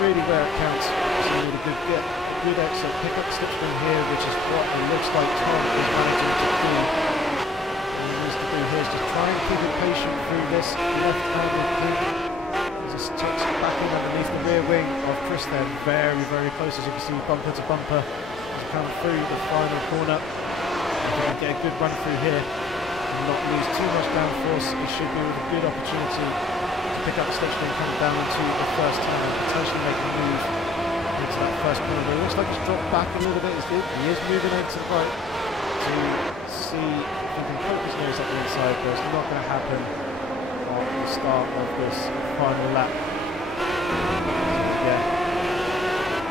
really where it counts. So you need a good exit, pick up slipstream here, which is what it looks like Tom is managing to do. What he needs to do here is just try and keep it patient through this left-handed pink. Just tucks back in underneath the rear wing of Chris there, very, very close, as you can see, bumper to bumper, as we come through the final corner. I think we get a good run through here and not lose too much downforce. It should be with a good opportunity to pick up the slipstream coming down into the first turn and potentially make a move into that first corner. But it looks like he's dropped back a little bit. He is moving out to the right to see if he can poke his nose up the inside, but it's not going to happen at the start of this final lap. Yeah,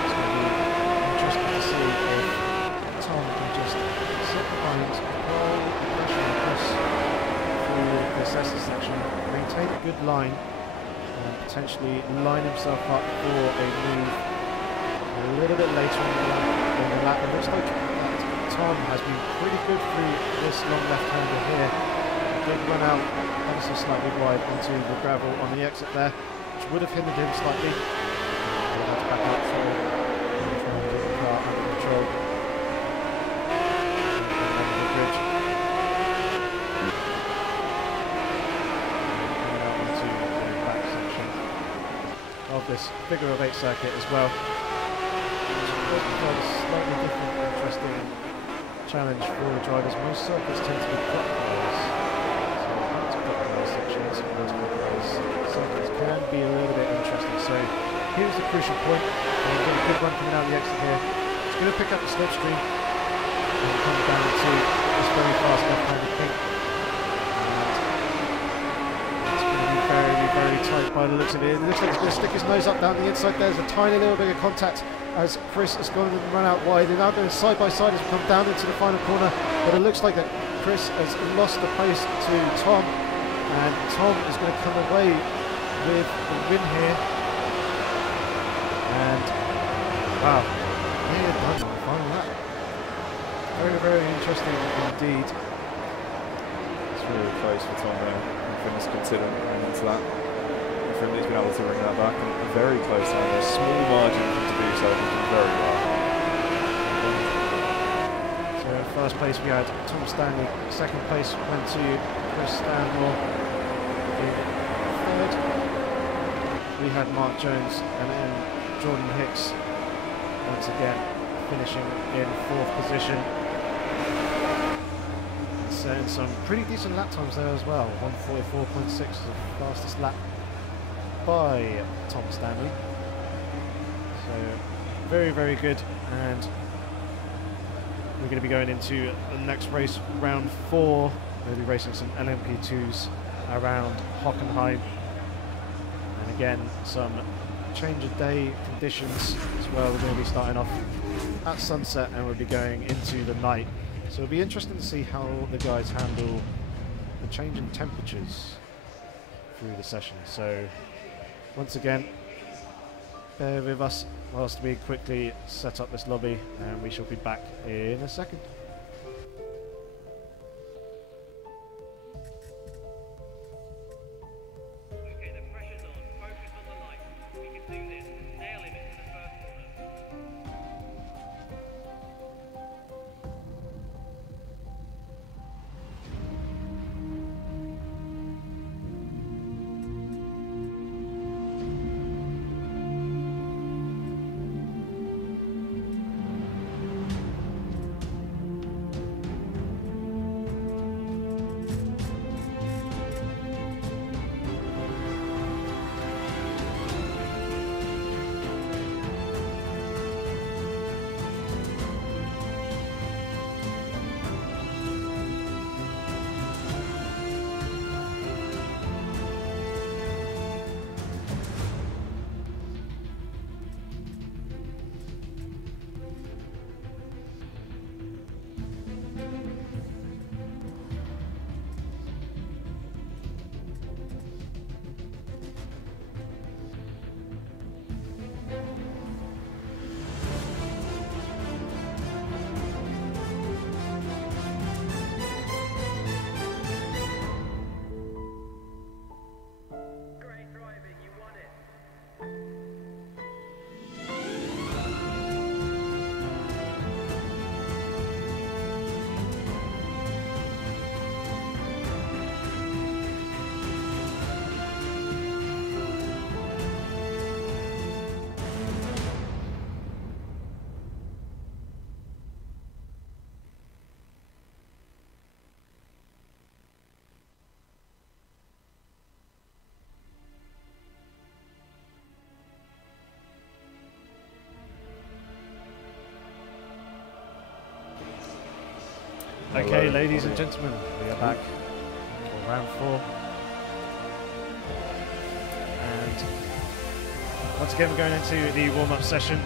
it's going to be interesting to see if Tom can just sit behind, control the pressure across through this SS section, maintain a good line, and potentially line himself up for a move a little bit later in the lap. It looks like Tom has been pretty good through this long left-hander here. A big run out, obviously slightly wide into the gravel on the exit there, which would have hindered him slightly. He'll have to back up for trying to get the car under control. And over the bridge. And out into the back section of this figure of 8 circuit as well. Which is quite a slightly different, interesting challenge for the drivers. Most circuits tend to be clockwise, so hard to clockwise sections. Most clockwise circuits can be a little bit interesting. So here's the crucial point. We've got a good run coming out the exit here. It's going to pick up the slipstream and come down to this very fast left-handed pink. And it's going to be very, very tight by the looks of it. It looks like he's going to stick his nose up down the inside. There's a tiny little bit of contact as Chris has gone and run out wide. They're now going side by side as we come down into the final corner, but it looks like that Chris has lost the place to Tom, and Tom is going to come away with the win here. And wow, yeah, done on the final lap. Very, very interesting indeed. It's really close for Tom there. Things considered into that. I think he's been able to bring that back, and very close now. There's a small margin for him to do so, very well. So first place we had Tom Stanley, second place went to Chris Stanmore, in third we had Mark Jones, and then Jordan Hicks once again finishing in fourth position. Setting some pretty decent lap times there as well. 1:44.6 is the fastest lap by Tom Stanley. So very, very good, and we're going to be going into the next race, round 4. We'll be racing some LMP2s around Hockenheim, and again some change of day conditions as well. We're going to be starting off at sunset and we'll be going into the night, so it'll be interesting to see how the guys handle the change in temperatures through the session. So once again, bear with us whilst we quickly set up this lobby, and we shall be back in a second. Okay, the pressure's on. Focus on the light. We can do this. Nail him into the first corner. Okay, ladies and gentlemen, we are back for round 4. And once again, we're going into the warm-up session.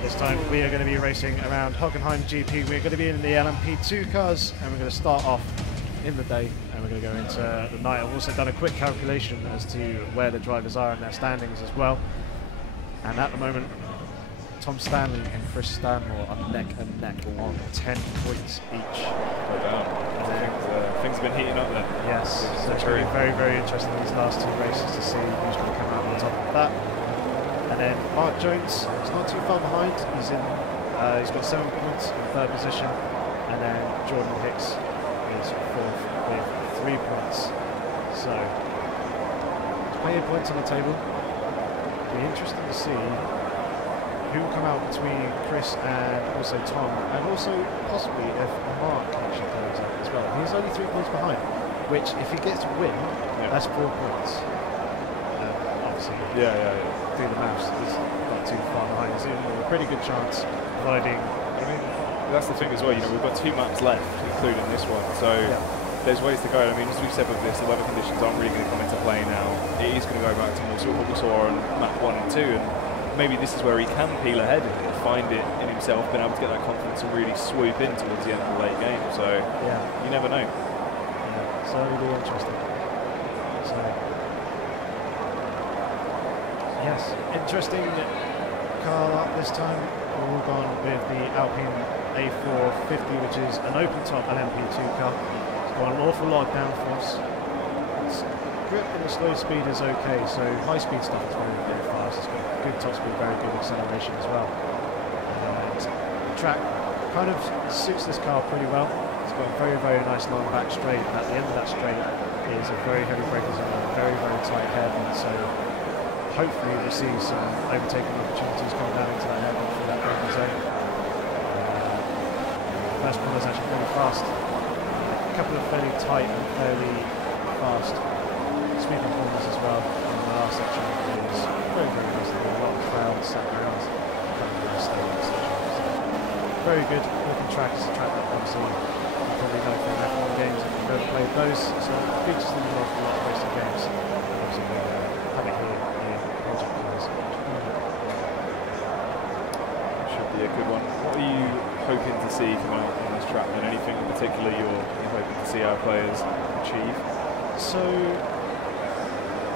This time we are going to be racing around Hockenheim GP. We're going to be in the LMP2 cars, and we're going to start off in the day, and we're going to go into the night. I've also done a quick calculation as to where the drivers are in their standings as well. And at the moment, Tom Stanley and Chris Stanmore are neck and neck on 10 points each. Things have been heating up there. Yes, so it's going to be very, very interesting these last 2 races to see who's going to come out on top of that. And then Mark Jones is not too far behind. He's in. He's got 7 points in 3rd position, and then Jordan Hicks is 4th with 3 points. So plenty of points on the table. It'll be interesting to see who will come out between Chris and also Tom, and also possibly if Mark actually goes out as well. He's only 3 points behind, which if he gets to win, that's 4 points. Obviously, do the maths, he's not too far behind. He's in with a pretty good chance, providing. I mean, that's the thing as well. You know, we've got 2 maps left, including this one. So there's ways to go. I mean, as we've said with this, the weather conditions aren't really going to come into play now. It is going to go back to more sort of what we saw on map 1 and 2, and maybe this is where he can peel ahead and find it in himself, being able to get that confidence and really swoop in towards the end of the late game. So you never know. Yeah, so it'll be interesting. So yes, interesting car up this time. We've all gone with the Alpine A450, which is an open top LMP2 car. It's got an awful lot of downforce. Its grip in the slow speed is okay, so high speed stuff is very, very fast. It's got good top speed, very good acceleration as well. And the track kind of suits this car pretty well. It's got a very, very nice long back straight, and at the end of that straight is a very heavy braking zone, a very, very tight hairpin. So hopefully we'll see some overtaking opportunities coming down into that hairpin through that braking zone. First corner is actually very fast. A couple of fairly tight and fairly fast sweeping corners as well. And the last section is very, very nice. There's a lot of crowds sat around. Very good looking track. It's a track that obviously you probably know from F1 games if you've ever played those. So it features them in a lot of racing games. And obviously we have it here in Project Cars. Should be a good one. What are you hoping to see coming out on this track, and anything in particular you're hoping to see our players achieve? So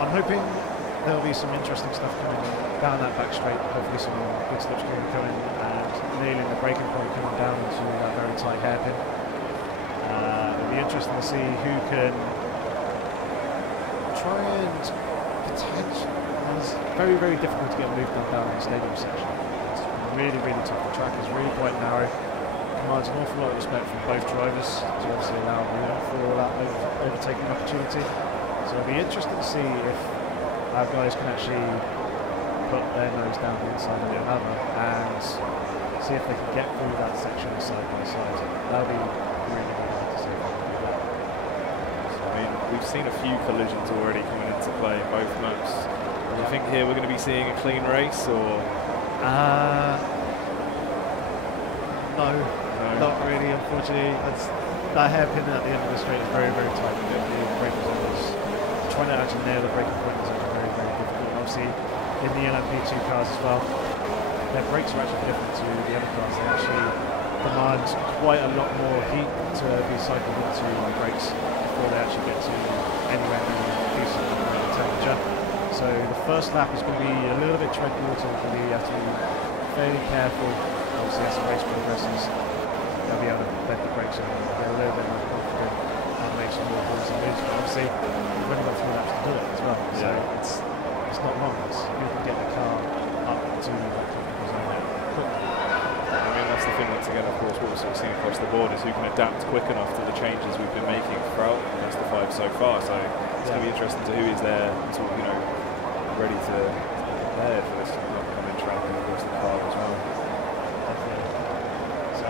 I'm hoping there'll be some interesting stuff coming down that back straight. Hopefully some good slipstream coming and nailing the braking point coming down into that very tight hairpin. It'll be interesting to see who can try and potentially. It's very, very difficult to get moved down in the stadium section. It's really, really tough. The track is really quite narrow. Commands an awful lot of respect from both drivers to obviously allow room for that overtaking opportunity. So it'll be interesting to see if our guys can actually put their nose down the inside of the other and see if they can get through that section side by side. That'll be really, really hard to see if they can do that. So, I mean, we've seen a few collisions already coming into play in both maps. Do you think here we're going to be seeing a clean race, or? No, not really, unfortunately. That hairpin at the end of the straight is very, very tight. The braking zone is trying to actually nail the braking point is very, very difficult. And obviously, in the LMP2 cars as well, their brakes are actually different to the other cars. They actually demand quite a lot more heat to be cycled into the brakes before they actually get to anywhere near decent temperature. So the first lap is going to be a little bit tread water. You have to be fairly careful. Obviously, as the race progresses, they'll be able to bend the brakes and get a little bit more confident and make some more balls and moves. But obviously, you've only got 3 laps to do it as well. So it's not long. You can get the car up to that comfortable zone quickly. I mean, that's the thing. Once again, of course, what we're sort of seeing across the board is who can adapt quick enough to the changes we've been making throughout the 5 so far. So it's going to be interesting to who is there, sort of, ready to prepare for this upcoming track and of course the car as well. So,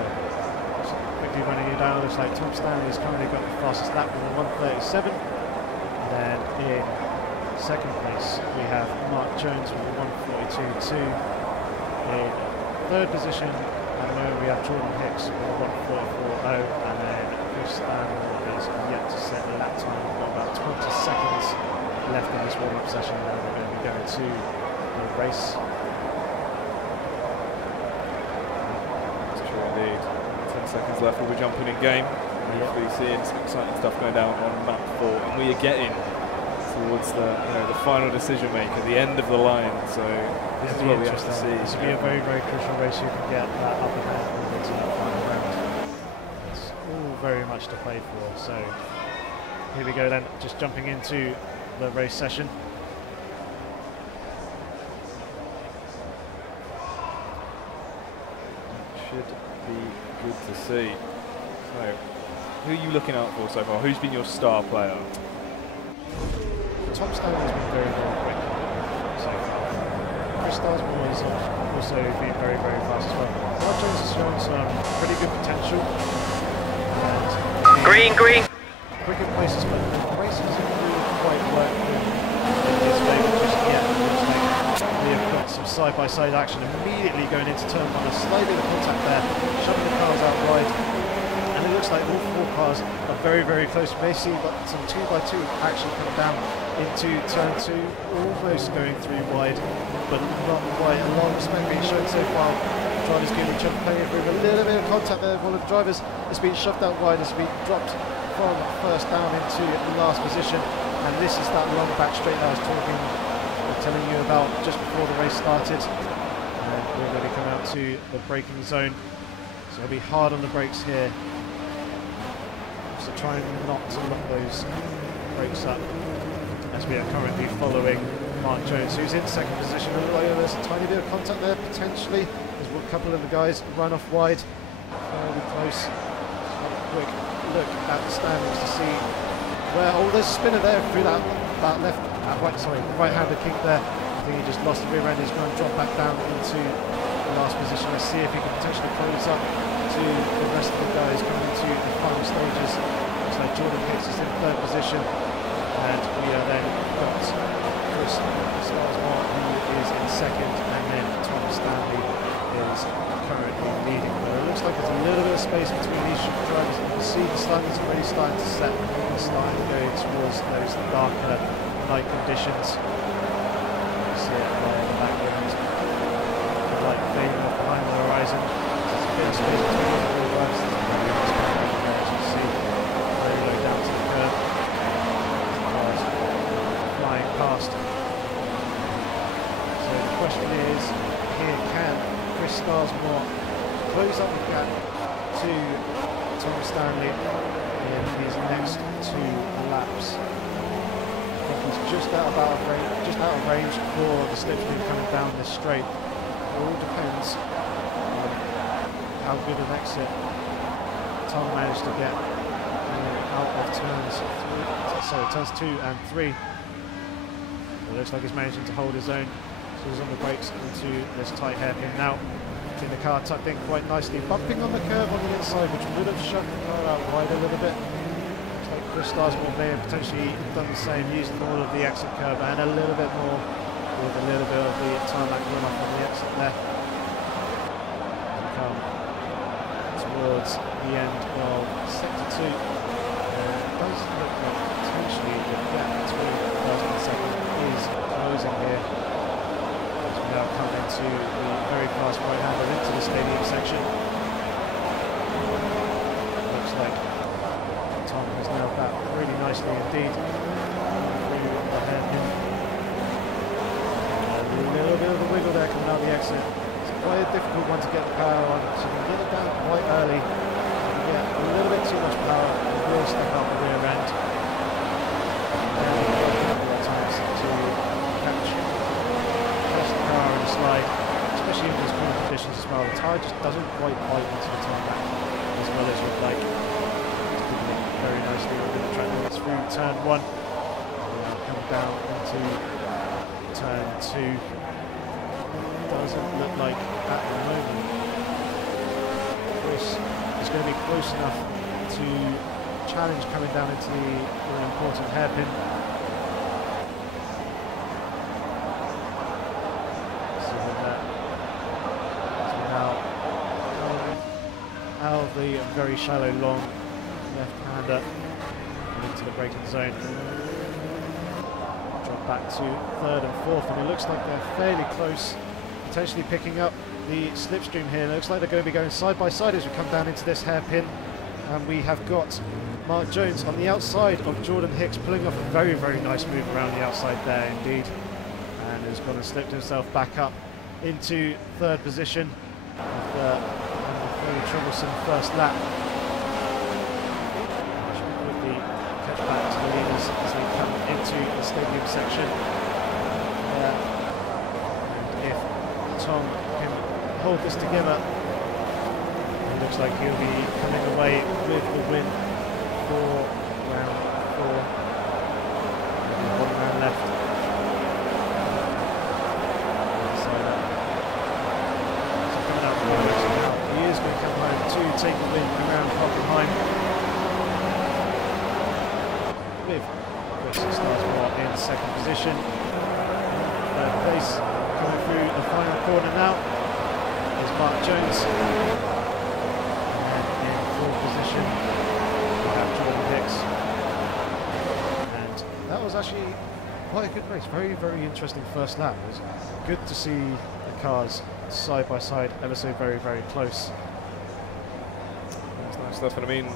just quickly running you down, looks like Tom Stanley's currently got the fastest lap with a 1:37. And then in 2nd place we have Mark Jones with a 1:42.2. In 3rd position At the moment we have Jordan Hicks with a 1:44.0, and then Chris Stanmore is yet to set the lap time. We've got about 20 seconds left in this warm-up session, and then we're going to be going to the race. That's true indeed. 10 seconds left, we'll be jumping in game. Hopefully seeing some exciting stuff going down on map 4, and we are getting towards the the final decision maker, the end of the line. So this is what we have to see. This will be a very, very crucial race. You can get that upper hand moving to that final round. It's all very much to play for. So here we go then, just jumping into the race session. Should be good to see. So, who are you looking out for so far? Who's been your star player? Tom Stanley's been very, very quick so far. Chris Starsmore has also been very, very fast as well. Mark Jones has shown some pretty good potential. And Green. quick in places, but the race hasn't really quite worked in his favour just yet. It looks like we have got some side-by-side action immediately going into turn 1. A slight bit of contact there, shoving the cars out wide. And it looks like all 4 cars are very, very close. We may see some 2x2 action come down into turn 2, almost going 3 wide, but not quite. A lot of smoke being shown so far. Drivers giving each other plenty of room. A little bit of contact there. One of the drivers has been shoved out wide, has been dropped from first down into the last position. And this is that long back straight that I was telling you about just before the race started. And we're going to come out to the braking zone. So it'll be hard on the brakes here. So trying not to lock those brakes up as we are currently following Mark Jones, who's in second position. There's a tiny bit of contact there potentially as a couple of the guys run off wide. Fairly close. Have a quick look at the standings to see where. Oh, there's a spinner there through that right-handed kick there. I think he just lost the rear end. He's going to drop back down into the last position. Let's see if he can potentially close up to the rest of the guys coming into the final stages. Looks like Jordan Hicks is in third position, and we are then got Chris Starsmore, who is in second, and then Tom Stanley is currently leading. But it looks like there's a little bit of space between these drivers. You can see the sun is already starting to set. It's starting to go towards those darker night conditions. You see it right in the background. The light fading off behind the horizon. There's a bit of space between the drivers. As you see, very low down to the curb. Cars flying past. So the question is, here can Chris Starsmore close up the gap to Tom Stanley in these next 2 laps? I think he's just out of range for the slipstream coming down this straight. It all depends on how good an exit Tom managed to get out of turns 2 and 3. It looks like he's managing to hold his own. So he's on the brakes into this tight hairpin now. I think the car tucked in quite nicely, bumping on the curve on the inside, which would have shoved the car out wide a little bit. Looks like Chris Starsmore may have potentially done the same, using all of the exit curve and a little bit more with a little bit of the tarmac run off on the exit there. We come towards the end of sector 2. It does look like potentially the gap between first and second is closing here. As we now come into the very fast right-hander into the stadium section. Looks like Tom has nailed that really nicely indeed. Through the hairpin. A little bit of a wiggle there coming out the exit. It's quite a difficult one to get the power on, so you can get it down quite early. You can get a little bit too much power, it will step out the rear end. And a couple of times to catch the car and slide, especially in these cool conditions as well. The tyre just doesn't quite bite onto the tarmac as well as we'd like. It's doing it very nicely over the track limits through turn 1. We'll come down into turn 2. Doesn't look like at the moment Chris is going to be close enough to challenge coming down into the important hairpin. So that as we now come very shallow, long left-hander into the braking zone. Drop back to third and fourth, and it looks like they're fairly close, potentially picking up the slipstream here. It looks like they're going to be going side by side as we come down into this hairpin. And we have got Mark Jones on the outside of Jordan Hicks, pulling off a very, very nice move around the outside there indeed. And has gone and slipped himself back up into third position after a very troublesome first lap. With the catch back to the leaders as they come into the stadium section. And if Tom can hold this together, looks like he'll be coming away with the win for round 4. There's 1 round left. So coming out now, he is going to come home to take the win around Hockenheim. With Chris Starsmore in second position. Third place coming through the final corner now is Mark Jones. Position, we have Jordan Hicks, and that was actually quite a good race. Very, very interesting first lap. It was good to see the cars side by side, ever so very, very close. That's nice stuff. And I mean,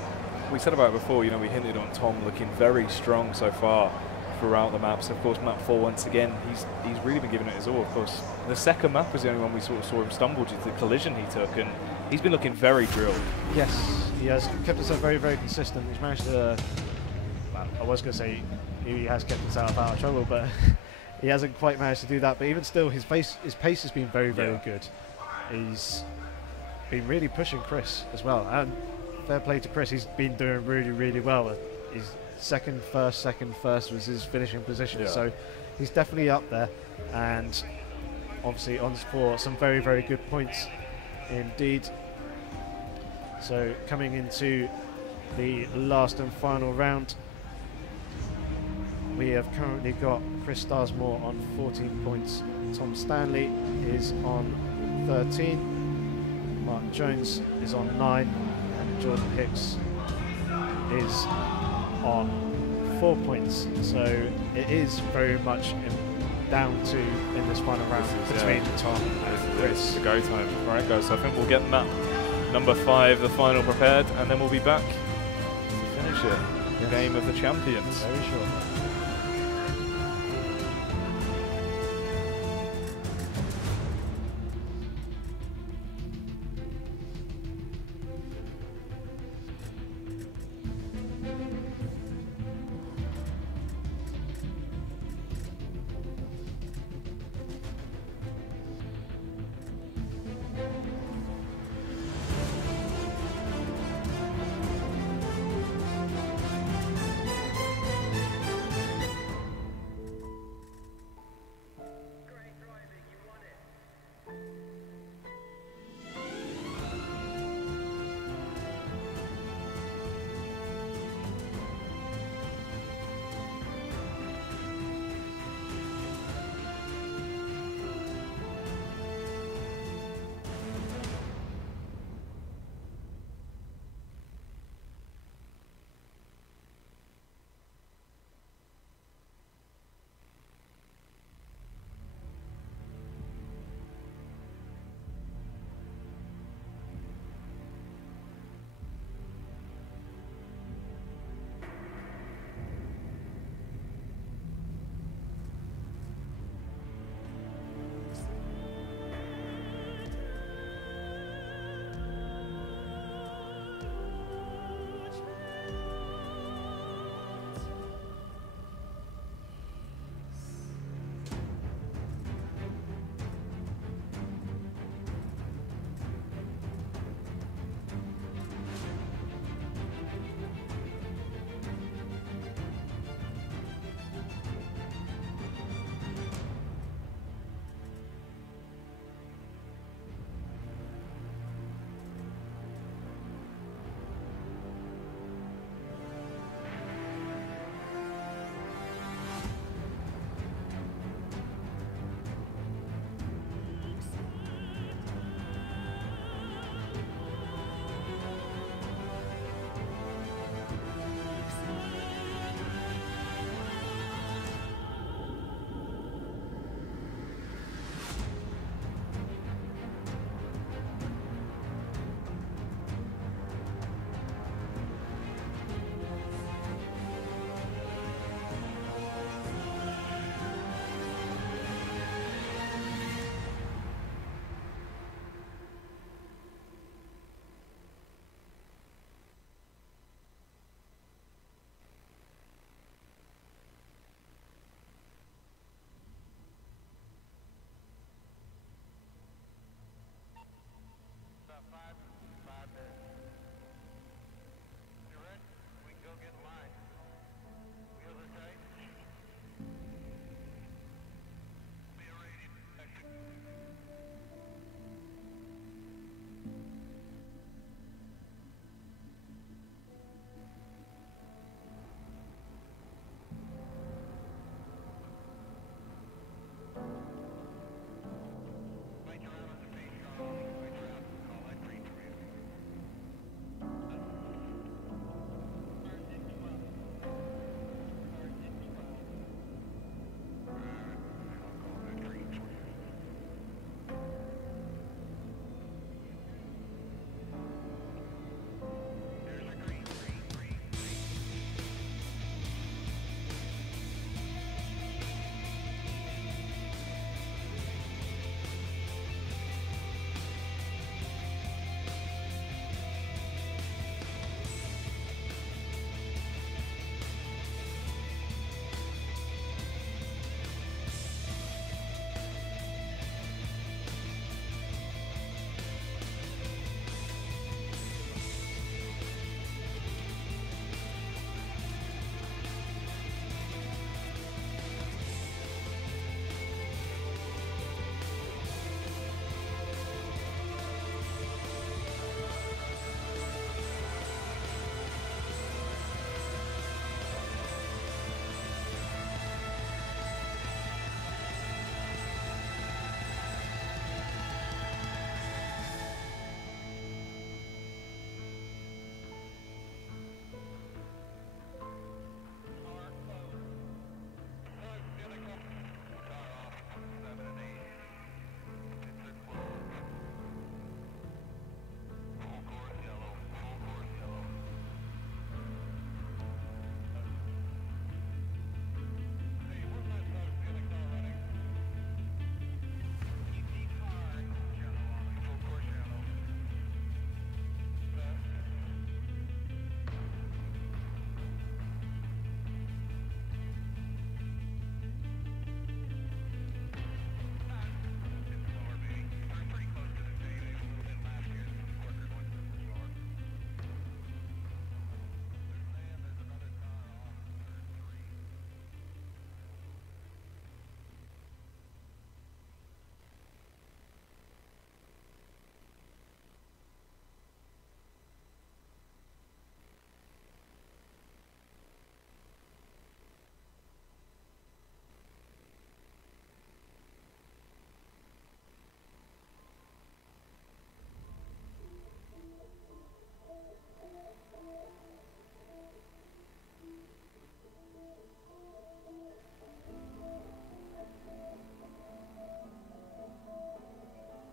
we said about it before. You know, we hinted on Tom looking very strong so far throughout the maps. Of course, map 4 once again, he's really been giving it his all. Of course, the second map was the only one we sort of saw him stumble due to the collision he took, and he's been looking very drilled. Yes, he has kept himself very, very consistent. He's managed to, well, I was going to say he has kept himself out of trouble, but he hasn't quite managed to do that. But even still, his pace has been very, very good. He's been really pushing Chris as well. And fair play to Chris, he's been doing really, really well. He's second, first was his finishing position. Yeah. So he's definitely up there. And obviously on for some very, very good points indeed. So coming into the last and final round, we have currently got Chris Starsmore on 14 points, Tom Stanley is on 13, Mark Jones is on 9, and Jordan Hicks is on 4 points. So it is very much down to in this final round between Tom and Chris. It's the go time. Right, guys. So I think we'll get map number 5, the final, prepared, and then we'll be back to finish it. Yes. Game of the Champions. Very sure.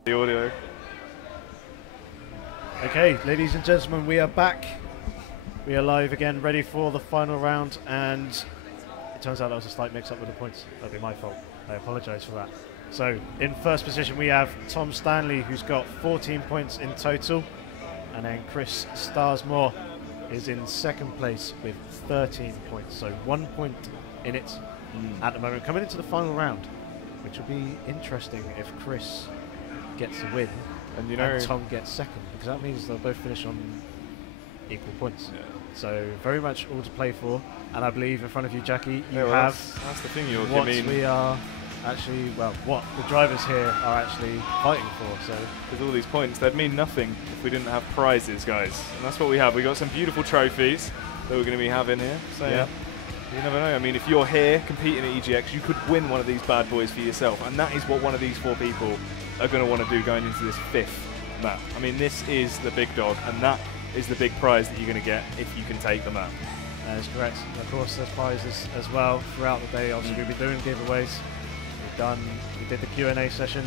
The audio. Okay, ladies and gentlemen, we are back. We are live again, ready for the final round, and it turns out there was a slight mix-up with the points. That'd be my fault. I apologise for that. So, in first position we have Tom Stanley, who's got 14 points in total, and then Chris Starsmore is in second place with 13 points. So 1 point in it at the moment. Coming into the final round, which will be interesting if Chris gets a win And you know, and Tom gets second, because that means they'll both finish on equal points. Yeah. So very much all to play for, and I believe in front of you, Jackie, you yeah, well, have that's the thing, York. what I mean, we are actually, well, what the drivers here are actually fighting for. So with all these points, they'd mean nothing if we didn't have prizes, guys. And that's what we have. We got some beautiful trophies that we're going to be having here. So yeah, you never know. I mean, if you're here competing at EGX, you could win one of these bad boys for yourself, and that is what one of these 4 people are going to want to do going into this 5th map. I mean, this is the big dog, and that is the big prize that you're going to get if you can take the map. that is correct. And of course, there's prizes as well throughout the day. Obviously, we'll be doing giveaways. We did the Q&A session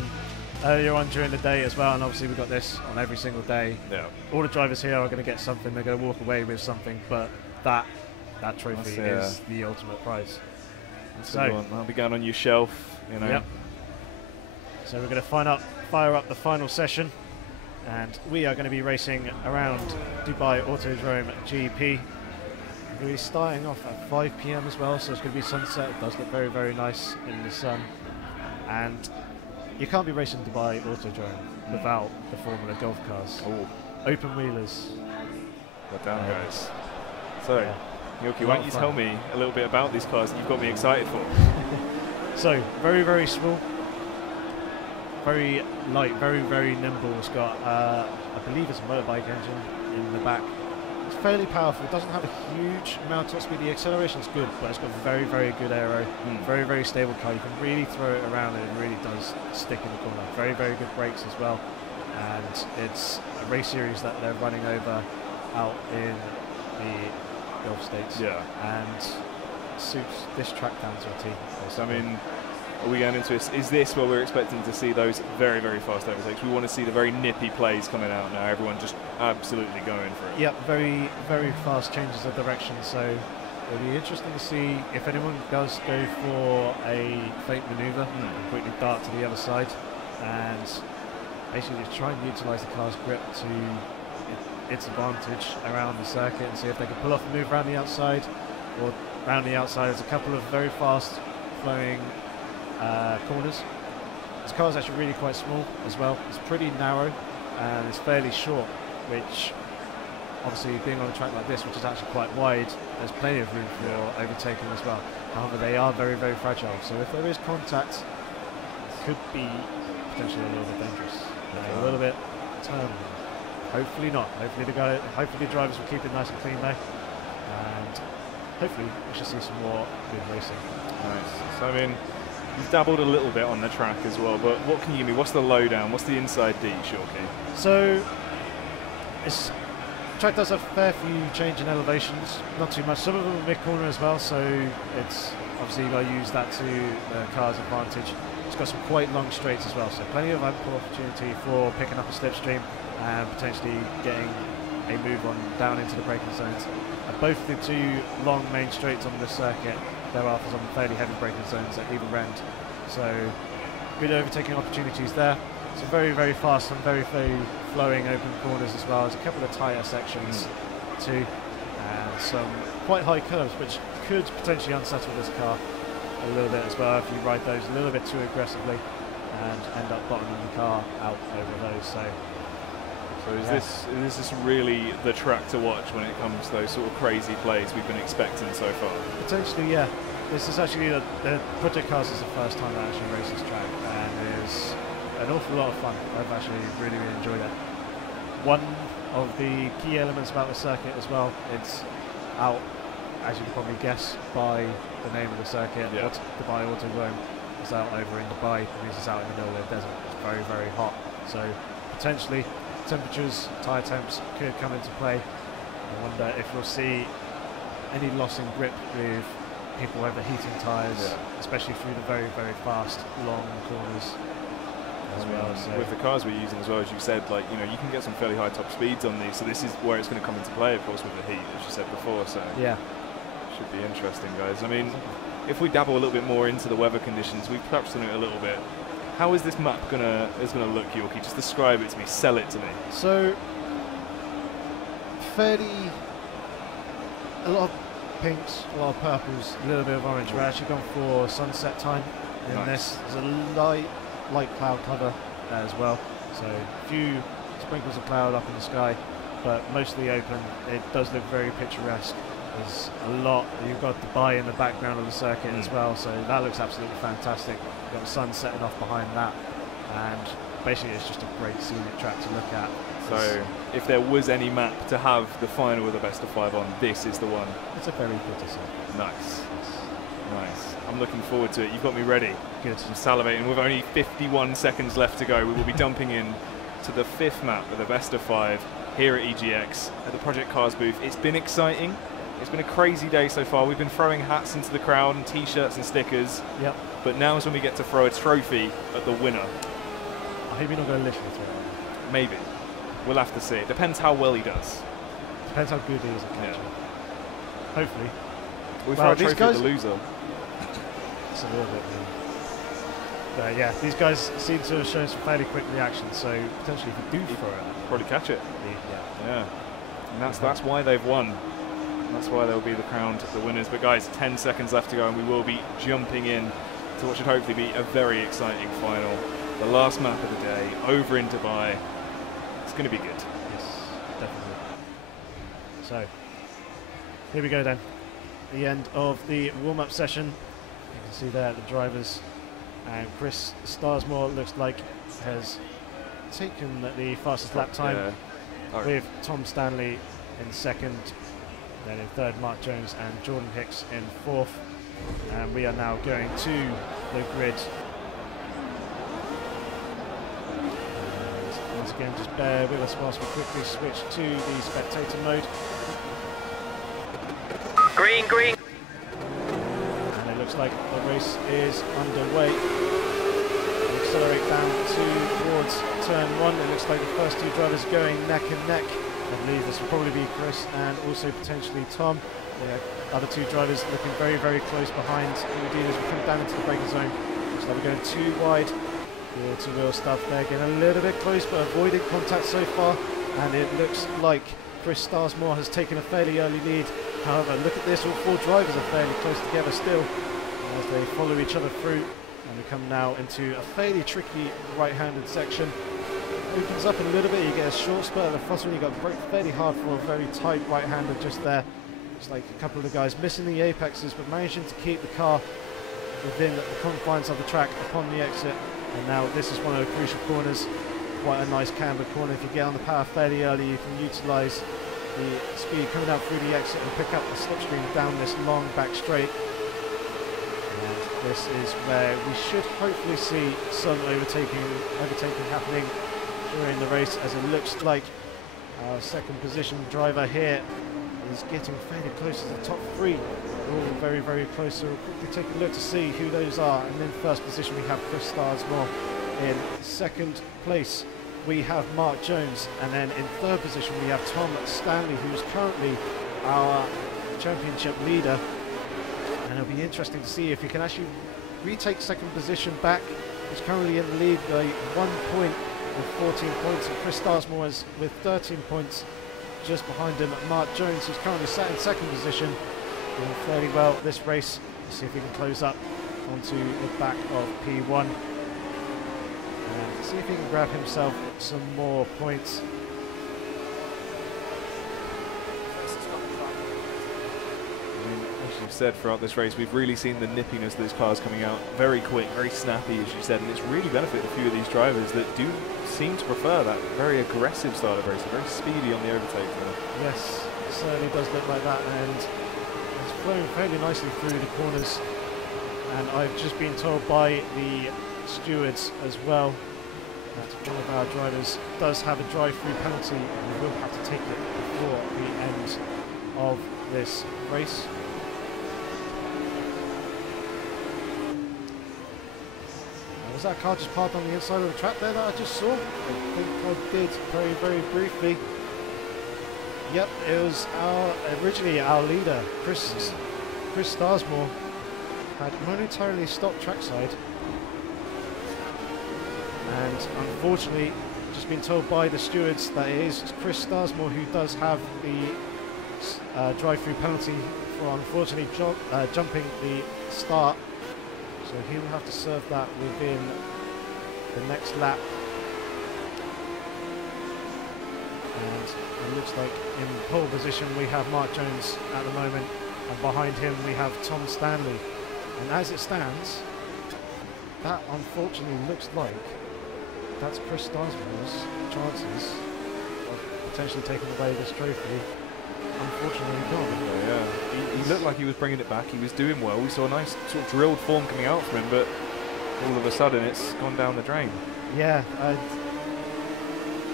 earlier on during the day as well, and obviously we've got this on every single day. Yeah. All the drivers here are going to get something. They're going to walk away with something, but that trophy is the ultimate prize. So that'll be going on your shelf, you know. Yep. So we're going to fire up the final session, and we are going to be racing around Dubai Autodrome GP. We're going to be starting off at 5 PM as well, so it's going to be sunset. It does look very, very nice in the sun. And you can't be racing Dubai Autodrome without the Formula Golf cars. Oh, Open wheelers. well done, guys. So, Yeah. Yoki, A why lot don't you of fun. tell me a little bit about these cars that you've got me excited for? So, very, very small. Very light, very, very nimble. It's got, I believe it's a motorbike engine in the back. It's fairly powerful. It doesn't have a huge amount of speed. The acceleration's good, but it's got very, very good aero. Very, very stable car. You can really throw it around and it really does stick in the corner. Very, very good brakes as well. And it's a race series that they're running over out in the Gulf States. Yeah. And suits this track down to a T. So, I mean, are we going into this? Is this where we're expecting to see those very, very fast overtakes? We want to see the very nippy plays coming out now. Everyone just absolutely going for it. Yep, very, very fast changes of direction. So it'll be interesting to see if anyone does go for a fake manoeuvre and quickly dart to the other side, and basically just try and utilise the car's grip to its advantage around the circuit, and see if they can pull off a move around the outside or round the outside. There's a couple of very fast flowing corners. This car is actually really quite small as well. It's pretty narrow and it's fairly short, which obviously being on a track like this, which is actually quite wide, there's plenty of room for overtaking as well. However, they are very, very fragile, so if there is contact, it could be potentially a little bit dangerous, a little bit terminal. Hopefully not. Hopefully the drivers will keep it nice and clean though, and hopefully we should see some more good racing. Nice. So, I mean, you've dabbled a little bit on the track as well, but what can you give me? What's the lowdown? What's the inside D, Shorty? So, the track does have a fair few change in elevations, not too much. Some of them are mid-corner as well, so it's obviously you've got to use that to the car's advantage. It's got some quite long straights as well, so plenty of ample opportunity for picking up a slipstream and potentially getting a move on down into the braking zones. And both the two long main straights on the circuit, there are some fairly heavy braking zones at either end. So good overtaking opportunities there. Some very, very fast and very, very flowing open corners as well. There's a couple of tighter sections too, and some quite high curves, which could potentially unsettle this car a little bit as well if you ride those a little bit too aggressively and end up bottoming the car out over those. So is this really the track to watch when it comes to those sort of crazy plays we've been expecting so far? Potentially, yeah. This is actually the Project Cars is the first time I actually race this track, and it is an awful lot of fun. I've actually really, really enjoyed it. One of the key elements about the circuit as well, it's out, as you can probably guess by the name of the circuit, Dubai Autodrome. It's out over in Dubai, it means it's out in the middle of the desert. It's very, very hot. So potentially temperatures, tyre temps could come into play. I wonder if we'll see any loss in grip with people overheating tyres, especially through the very, very fast, long corners. as well. So with the cars we're using as well, as you said, like, you know, you can get some fairly high top speeds on these. So this is where it's going to come into play, of course, with the heat, as you said before. So yeah, should be interesting, guys. I mean, if we dabble a little bit more into the weather conditions, we've touched on it a little bit. How is this map gonna look, Yorkie? Just describe it to me, sell it to me. so fairly a lot of pinks, a lot of purples, a little bit of orange. We're actually gone for sunset time in Nice. this. There's a light cloud cover as well, so a few sprinkles of cloud up in the sky, but mostly open. It does look very picturesque. There's a lot. You've got Dubai in the background of the circuit as well, so that looks absolutely fantastic. You've got the sun setting off behind that, and basically it's just a great scenic track to look at. So if there was any map to have the final with a best of 5 on, this is the one. It's a very good design. Nice. Nice. I'm looking forward to it. You've got me ready. Good. I'm salivating. With only 51 seconds left to go, we will be dumping in to the 5th map of the best of 5 here at EGX at the Project Cars booth. It's been exciting. It's been a crazy day so far. We've been throwing hats into the crowd and t-shirts and stickers. Yep. But now is when we get to throw a trophy at the winner. I hope you're not going to listen to it. Maybe. We'll have to see. It depends how well he does. Depends how good he is at catching. Hopefully. We Well, throw a these trophy at guys- the loser. It's a little bit. But yeah, these guys seem to have shown some fairly quick reactions, so potentially if you do throw it, Probably catch it. yeah. Yeah. And that's why they've won. That's why they'll be the crowned the winners. But guys, 10 seconds left to go, and we will be jumping in to what should hopefully be a very exciting final. The last map of the day, over in Dubai. It's going to be good. Yes, definitely. So, here we go then. The end of the warm-up session. You can see there the drivers, and Chris Starsmore looks like has taken the fastest lap time, Yeah. with Tom Stanley in second, then in third Mark Jones and Jordan Hicks in fourth. And we are now going to the grid. And once again, just bear with us whilst we quickly switch to the spectator mode. Green, green. And it looks like the race is underway. We accelerate down towards turn 1. It looks like the first two drivers going neck and neck. I believe this will probably be Chris and also potentially Tom. The other two drivers looking very, very close behind. What we do is we come down into the braking zone. Looks like we're going too wide. Wheel-to-wheel stuff there, getting a little bit close but avoiding contact so far. And it looks like Chris Starsmore has taken a fairly early lead. However, look at this, all four drivers are fairly close together still as they follow each other through. And we come now into a fairly tricky right-handed section. Opens up a little bit, you get a short spurt at the front when you got fairly hard for a very tight right-hander just there. Looks like a couple of the guys missing the apexes but managing to keep the car within the confines of the track upon the exit. And now this is one of the crucial corners, quite a nice camber corner. If you get on the power fairly early, you can utilise the speed coming out through the exit and pick up the slipstream down this long back straight. And this is where we should hopefully see some overtaking happening during the race, as it looks like our second position driver here is getting fairly close to the top three. We're all very, very close, so we'll quickly take a look to see who those are. And in first position we have Chris Starsmore. In second place we have Mark Jones, and then in third position we have Tom Stanley, who's currently our championship leader. And it'll be interesting to see if he can actually retake second position back. He's currently in the lead by 1 point with 14 points, and Chris Starsmore is with 13 points just behind him. Mark Jones, who's currently sat in second position, doing fairly well this race. Let's see if he can close up onto the back of P1 and see if he can grab himself some more points. As you've said throughout this race, we've really seen the nippiness of these cars coming out very quick, very snappy, as you said, and it's really benefited a few of these drivers that do seem to prefer that very aggressive style of racing, very speedy on the overtake. Yes, it certainly does look like that, and it's flowing fairly nicely through the corners. And I've just been told by the stewards as well that one of our drivers does have a drive-through penalty, and we will have to take it before the end of this race. Was that car just parked on the inside of the track there that I just saw? I think I did very, very briefly. Yep, it was originally our leader, Chris Starsmore, had momentarily stopped trackside. And unfortunately, just been told by the stewards that it is Chris Starsmore who does have the drive-through penalty for unfortunately jumping the start. So he will have to serve that within the next lap. And it looks like in pole position we have Mark Jones at the moment, and behind him we have Tom Stanley. And as it stands, that unfortunately looks like that's Chris Starsmore's chances of potentially taking away this trophy. Unfortunately gone. Yeah, he looked like he was bringing it back. He was doing well. We saw a nice sort of drilled form coming out from him, but all of a sudden it's gone down the drain. Yeah,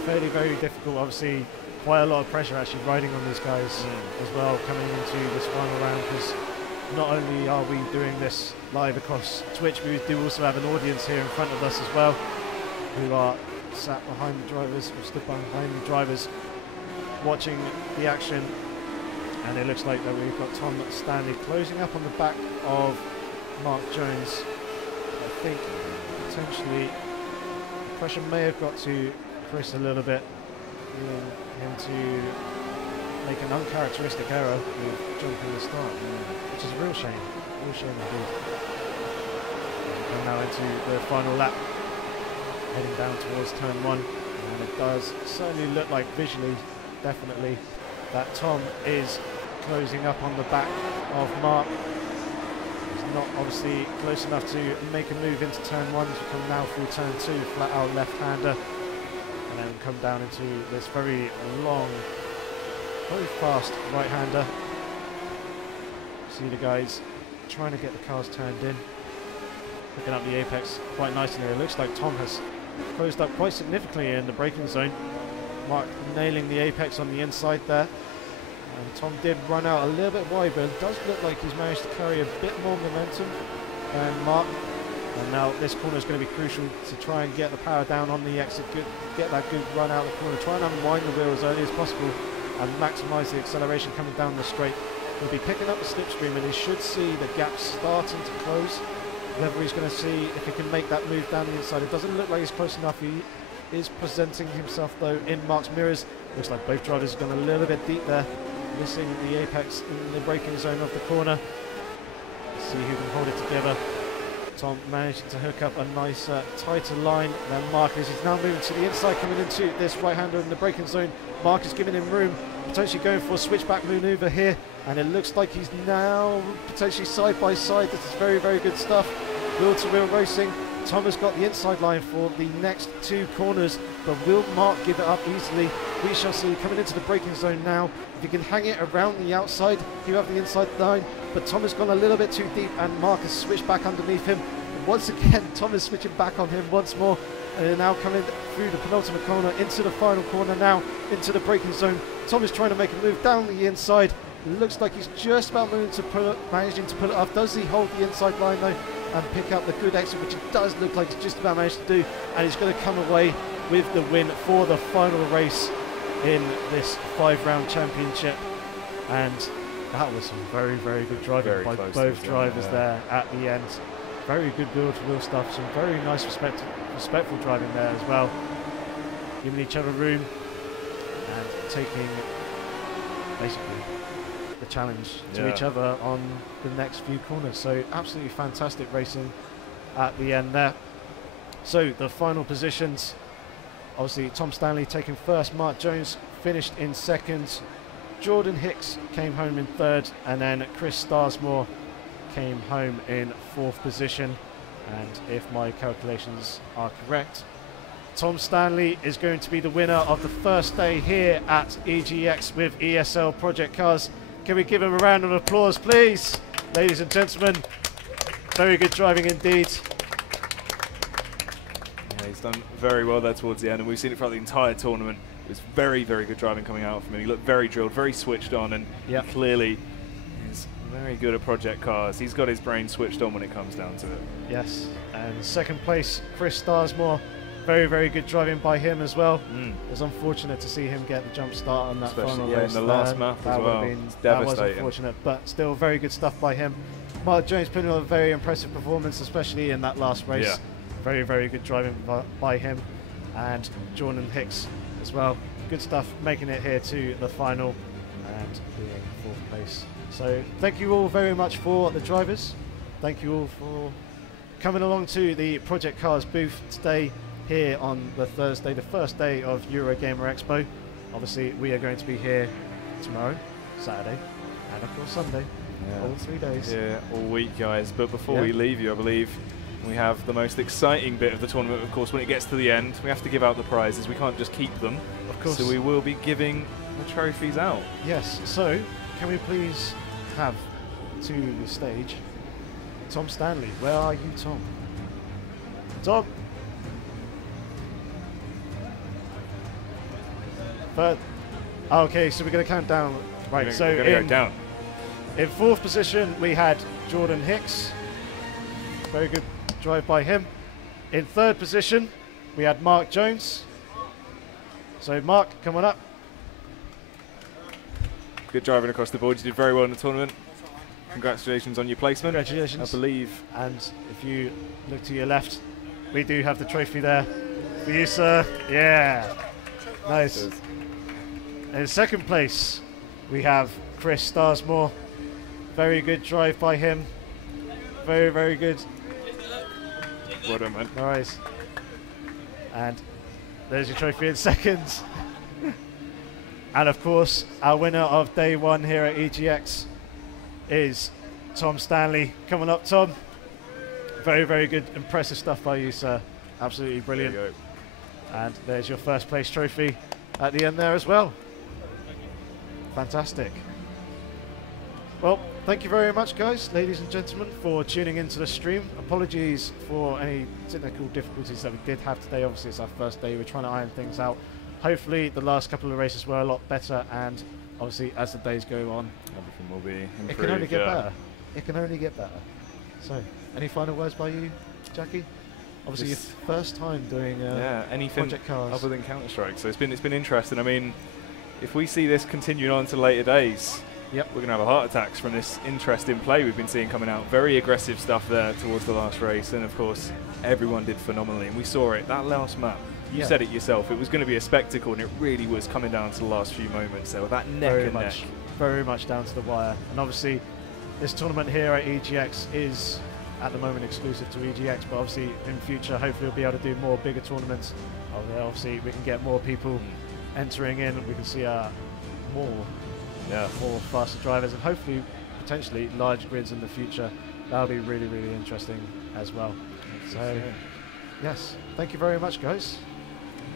fairly very difficult. Obviously, quite a lot of pressure actually riding on these guys as well coming into this final round, because not only are we doing this live across Twitch, we do also have an audience here in front of us as well, who are sat behind the drivers, or stood behind the drivers, watching the action. And it looks like that we've got Tom Stanley closing up on the back of Mark Jones. I think potentially pressure may have got to Chris a little bit, leading him to make an uncharacteristic error with jumping the start, which is a real shame indeed. And now into the final lap, heading down towards turn 1, and it does certainly look like visually, definitely, that Tom is closing up on the back of Mark. He's not obviously close enough to make a move into turn 1, to come now through turn 2, flat out left-hander, and then come down into this very long, very fast right-hander. See the guys trying to get the cars turned in, picking up the apex quite nicely. It looks like Tom has closed up quite significantly in the braking zone. Mark nailing the apex on the inside there. And Tom did run out a little bit wide, but it does look like he's managed to carry a bit more momentum than Mark. And now this corner is going to be crucial to try and get the power down on the exit, get that good run out of the corner, try and unwind the wheel as early as possible and maximise the acceleration coming down the straight. He'll be picking up the slipstream, and he should see the gap starting to close. Whether he's going to see if he can make that move down the inside. It doesn't look like he's close enough. He is presenting himself though in Mark's mirrors. Looks like both drivers have gone a little bit deep there, missing the apex in the braking zone of the corner. Let's see who can hold it together. Tom managing to hook up a nice tighter line than Mark is. He's now moving to the inside, coming into this right-hander in the braking zone. Mark is giving him room, potentially going for a switchback manoeuvre here, and it looks like he's now potentially side by side. This is very, very good stuff. Wheel to wheel racing. Tom has got the inside line for the next 2 corners, but will Mark give it up easily? We shall see. Coming into the braking zone now. If he can hang it around the outside, he'll have the inside line, but Tom has gone a little bit too deep, and Mark has switched back underneath him. And once again, Tom is switching back on him once more, and they're now coming through the penultimate corner into the final corner now, into the braking zone. Tom is trying to make a move down the inside. It looks like he's just about managing to pull it off. Does he hold the inside line though and pick up the good exit, which it does look like he's just about managed to do, and he's going to come away with the win for the final race in this 5-round championship. And that was some very, very good driving by both drivers there at the end. Very good wheel-to-wheel stuff, some very nice respectful driving there as well, giving each other room and taking basically the challenge to each other on the next few corners. So absolutely fantastic racing at the end there. So the final positions, obviously Tom Stanley taking first, Mark Jones finished in second, Jordan Hicks came home in third, and then Chris Starsmore came home in 4th position. And if my calculations are correct, Tom Stanley is going to be the winner of the first day here at EGX with ESL Project Cars. Can we give him a round of applause, please? Ladies and gentlemen, very good driving indeed. Yeah, he's done very well there towards the end, and we've seen it throughout the entire tournament. It was very, very good driving coming out from him. He looked very drilled, very switched on, and he clearly is Very good at project cars. He's got his brain switched on when it comes down to it. Yes, and second place, Chris Starsmore. Very, very good driving by him as well. It was unfortunate to see him get the jump start on that final race. In the last map as well. It's that was devastating. unfortunate, but still very good stuff by him. Mark Jones putting on a very impressive performance, especially in that last race. Yeah. Very, very good driving by him. And Jordan Hicks as well. Good stuff, making it here to the final and being fourth place. So thank you all very much for the drivers. Thank you all for coming along to the Project Cars booth today here on the Thursday, the first day of Eurogamer Expo. Obviously, we are going to be here tomorrow, Saturday, and of course Sunday. All 3 days. Yeah, all week, guys. But before we leave you, I believe we have the most exciting bit of the tournament. Of course, when it gets to the end, we have to give out the prizes. We can't just keep them. Of course. So we will be giving the trophies out. Yes. So, can we please have to the stage Tom Stanley? Where are you, Tom? Tom. But okay, so we're going to count down. Right. So we're going to go down. In fourth position, we had Jordan Hicks. Very good drive by him. In third position, we had Mark Jones. So Mark, come on up. Good driving across the board. You did very well in the tournament. Congratulations on your placement. Congratulations. I believe. And if you look to your left, we do have the trophy there for you, sir. Yeah. Nice. In second place, we have Chris Starsmore. Very good drive by him. Very, very good. Well done, man. Nice. And there's your trophy in second. And of course, our winner of day one here at EGX is Tom Stanley. Coming up, Tom. Very, very good, impressive stuff by you, sir. Absolutely brilliant. There you go. And there's your first place trophy at the end there as well. Fantastic. Well, thank you very much, guys, ladies and gentlemen, for tuning into the stream. Apologies for any technical difficulties that we did have today. Obviously, it's our first day. We're trying to iron things out. Hopefully, the last couple of races were a lot better, and obviously, as the days go on, everything will be improved. It can only get better. It can only get better. So, any final words by you, Jackie? Obviously, your first time doing anything Project Cars other than Counter-Strike. So it's been interesting. I mean, if we see this continuing on to later days, we're going to have a heart attacks from this interesting play we've been seeing coming out. Very aggressive stuff there towards the last race, and of course, everyone did phenomenally, and we saw it. That last map, you said it yourself, it was going to be a spectacle, and it really was coming down to the last few moments there with that neck and neck. Very much down to the wire. And obviously, this tournament here at EGX is at the moment exclusive to EGX, but obviously in future, hopefully we'll be able to do more bigger tournaments. Obviously, we can get more people entering in, and we can see more faster drivers, and hopefully potentially large grids in the future. That'll be really, really interesting as well. So yes, thank you very much, guys.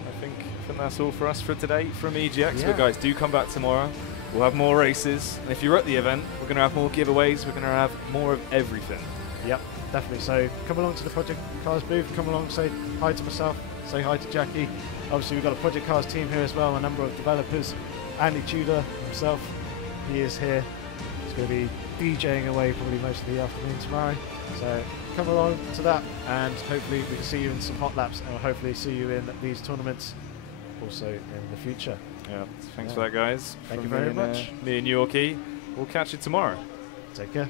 I think that's all for us for today from EGX. But guys, do come back tomorrow. We'll have more races, and if you're at the event, we're going to have more giveaways. We're going to have more of everything. Yep, definitely. So come along to the Project Cars booth. Come along, say hi to myself, say hi to Jackie. Obviously, we've got a Project Cars team here as well, a number of developers. Andy Tudor himself, he is here. He's going to be DJing away probably most of the afternoon tomorrow. So come along to that, and hopefully we can see you in some hot laps, and we'll hopefully see you in these tournaments also in the future. Yeah, thanks for that, guys. Thank you very much. Me and Yorkie. We'll catch you tomorrow. Take care.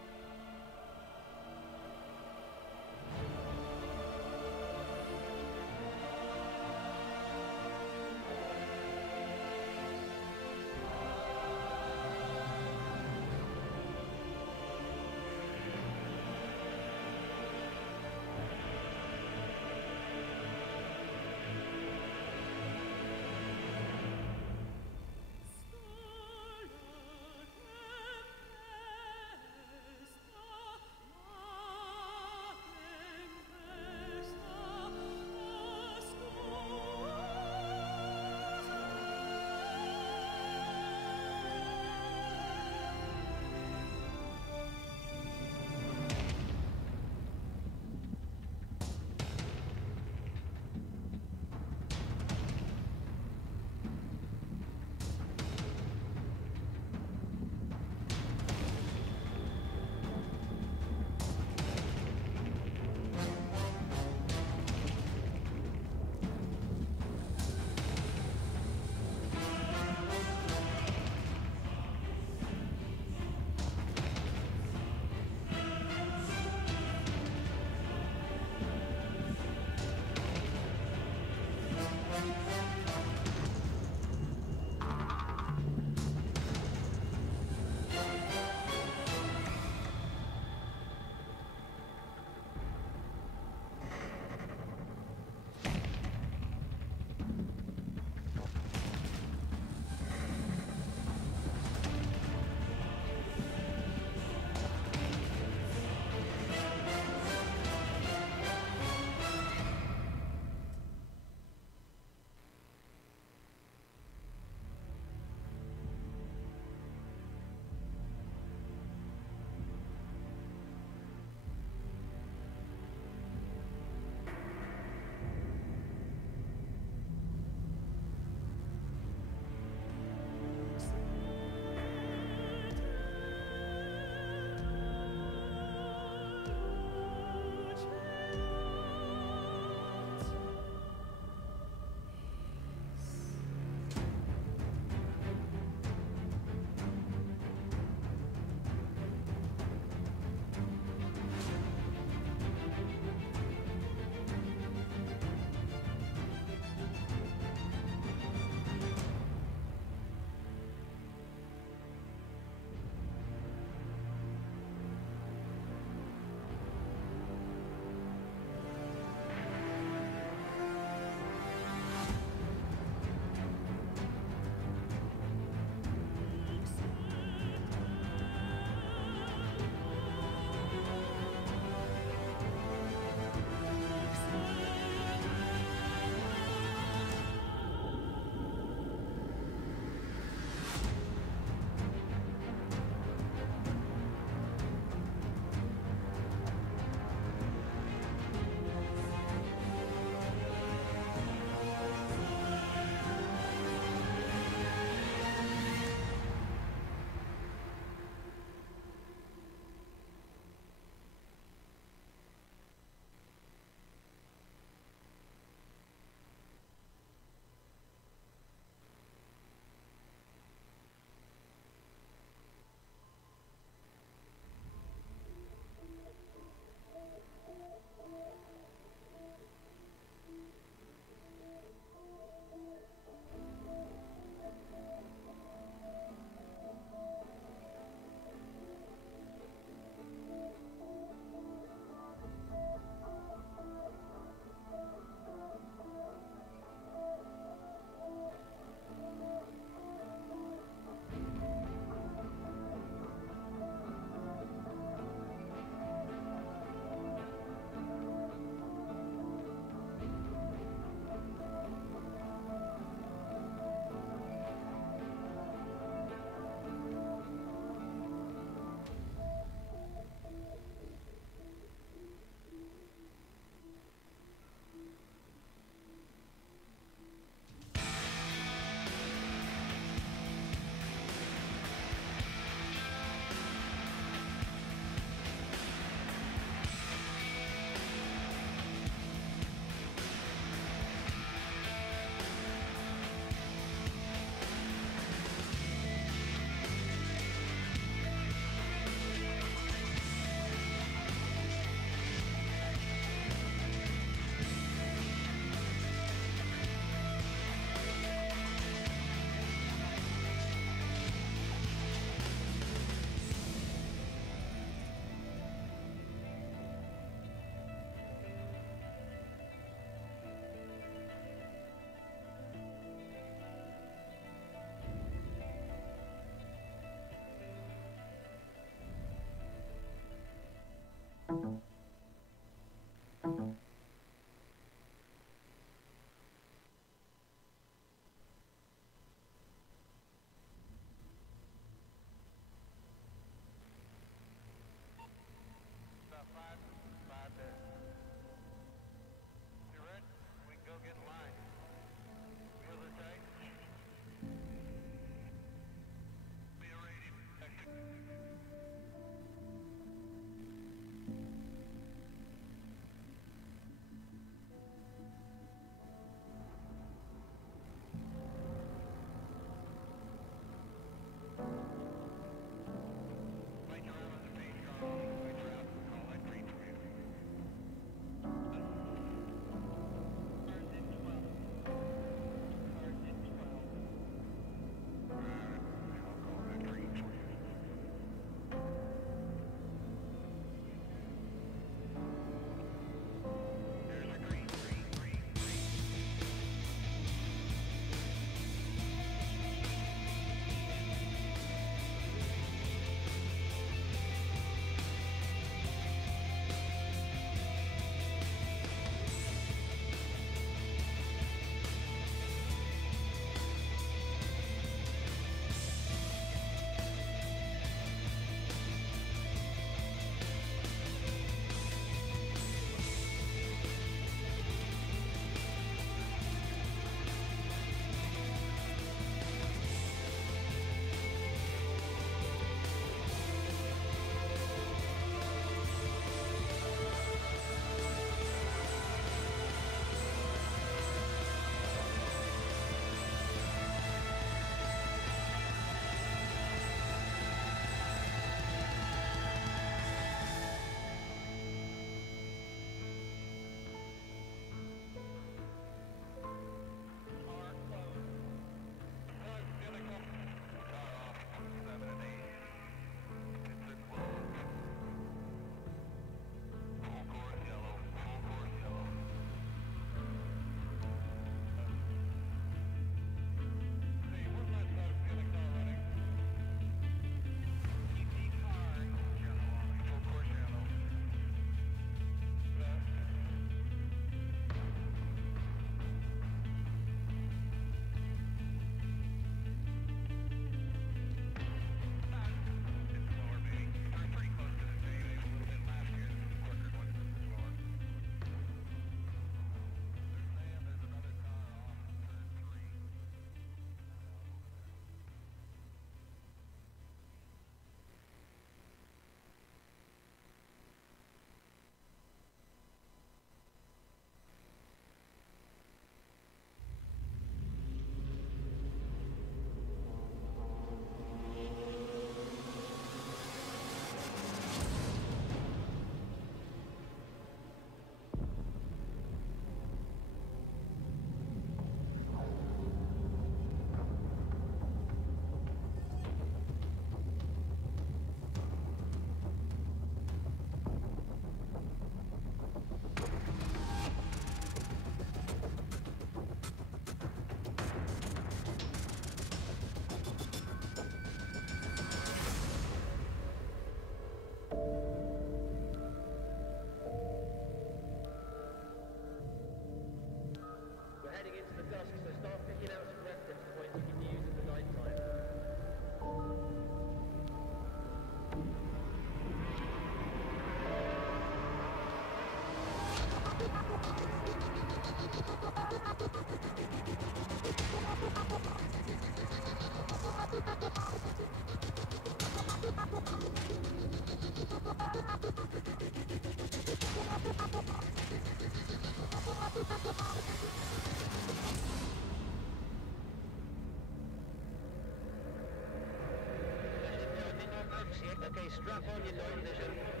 EGX. Okay, strap on your night vision.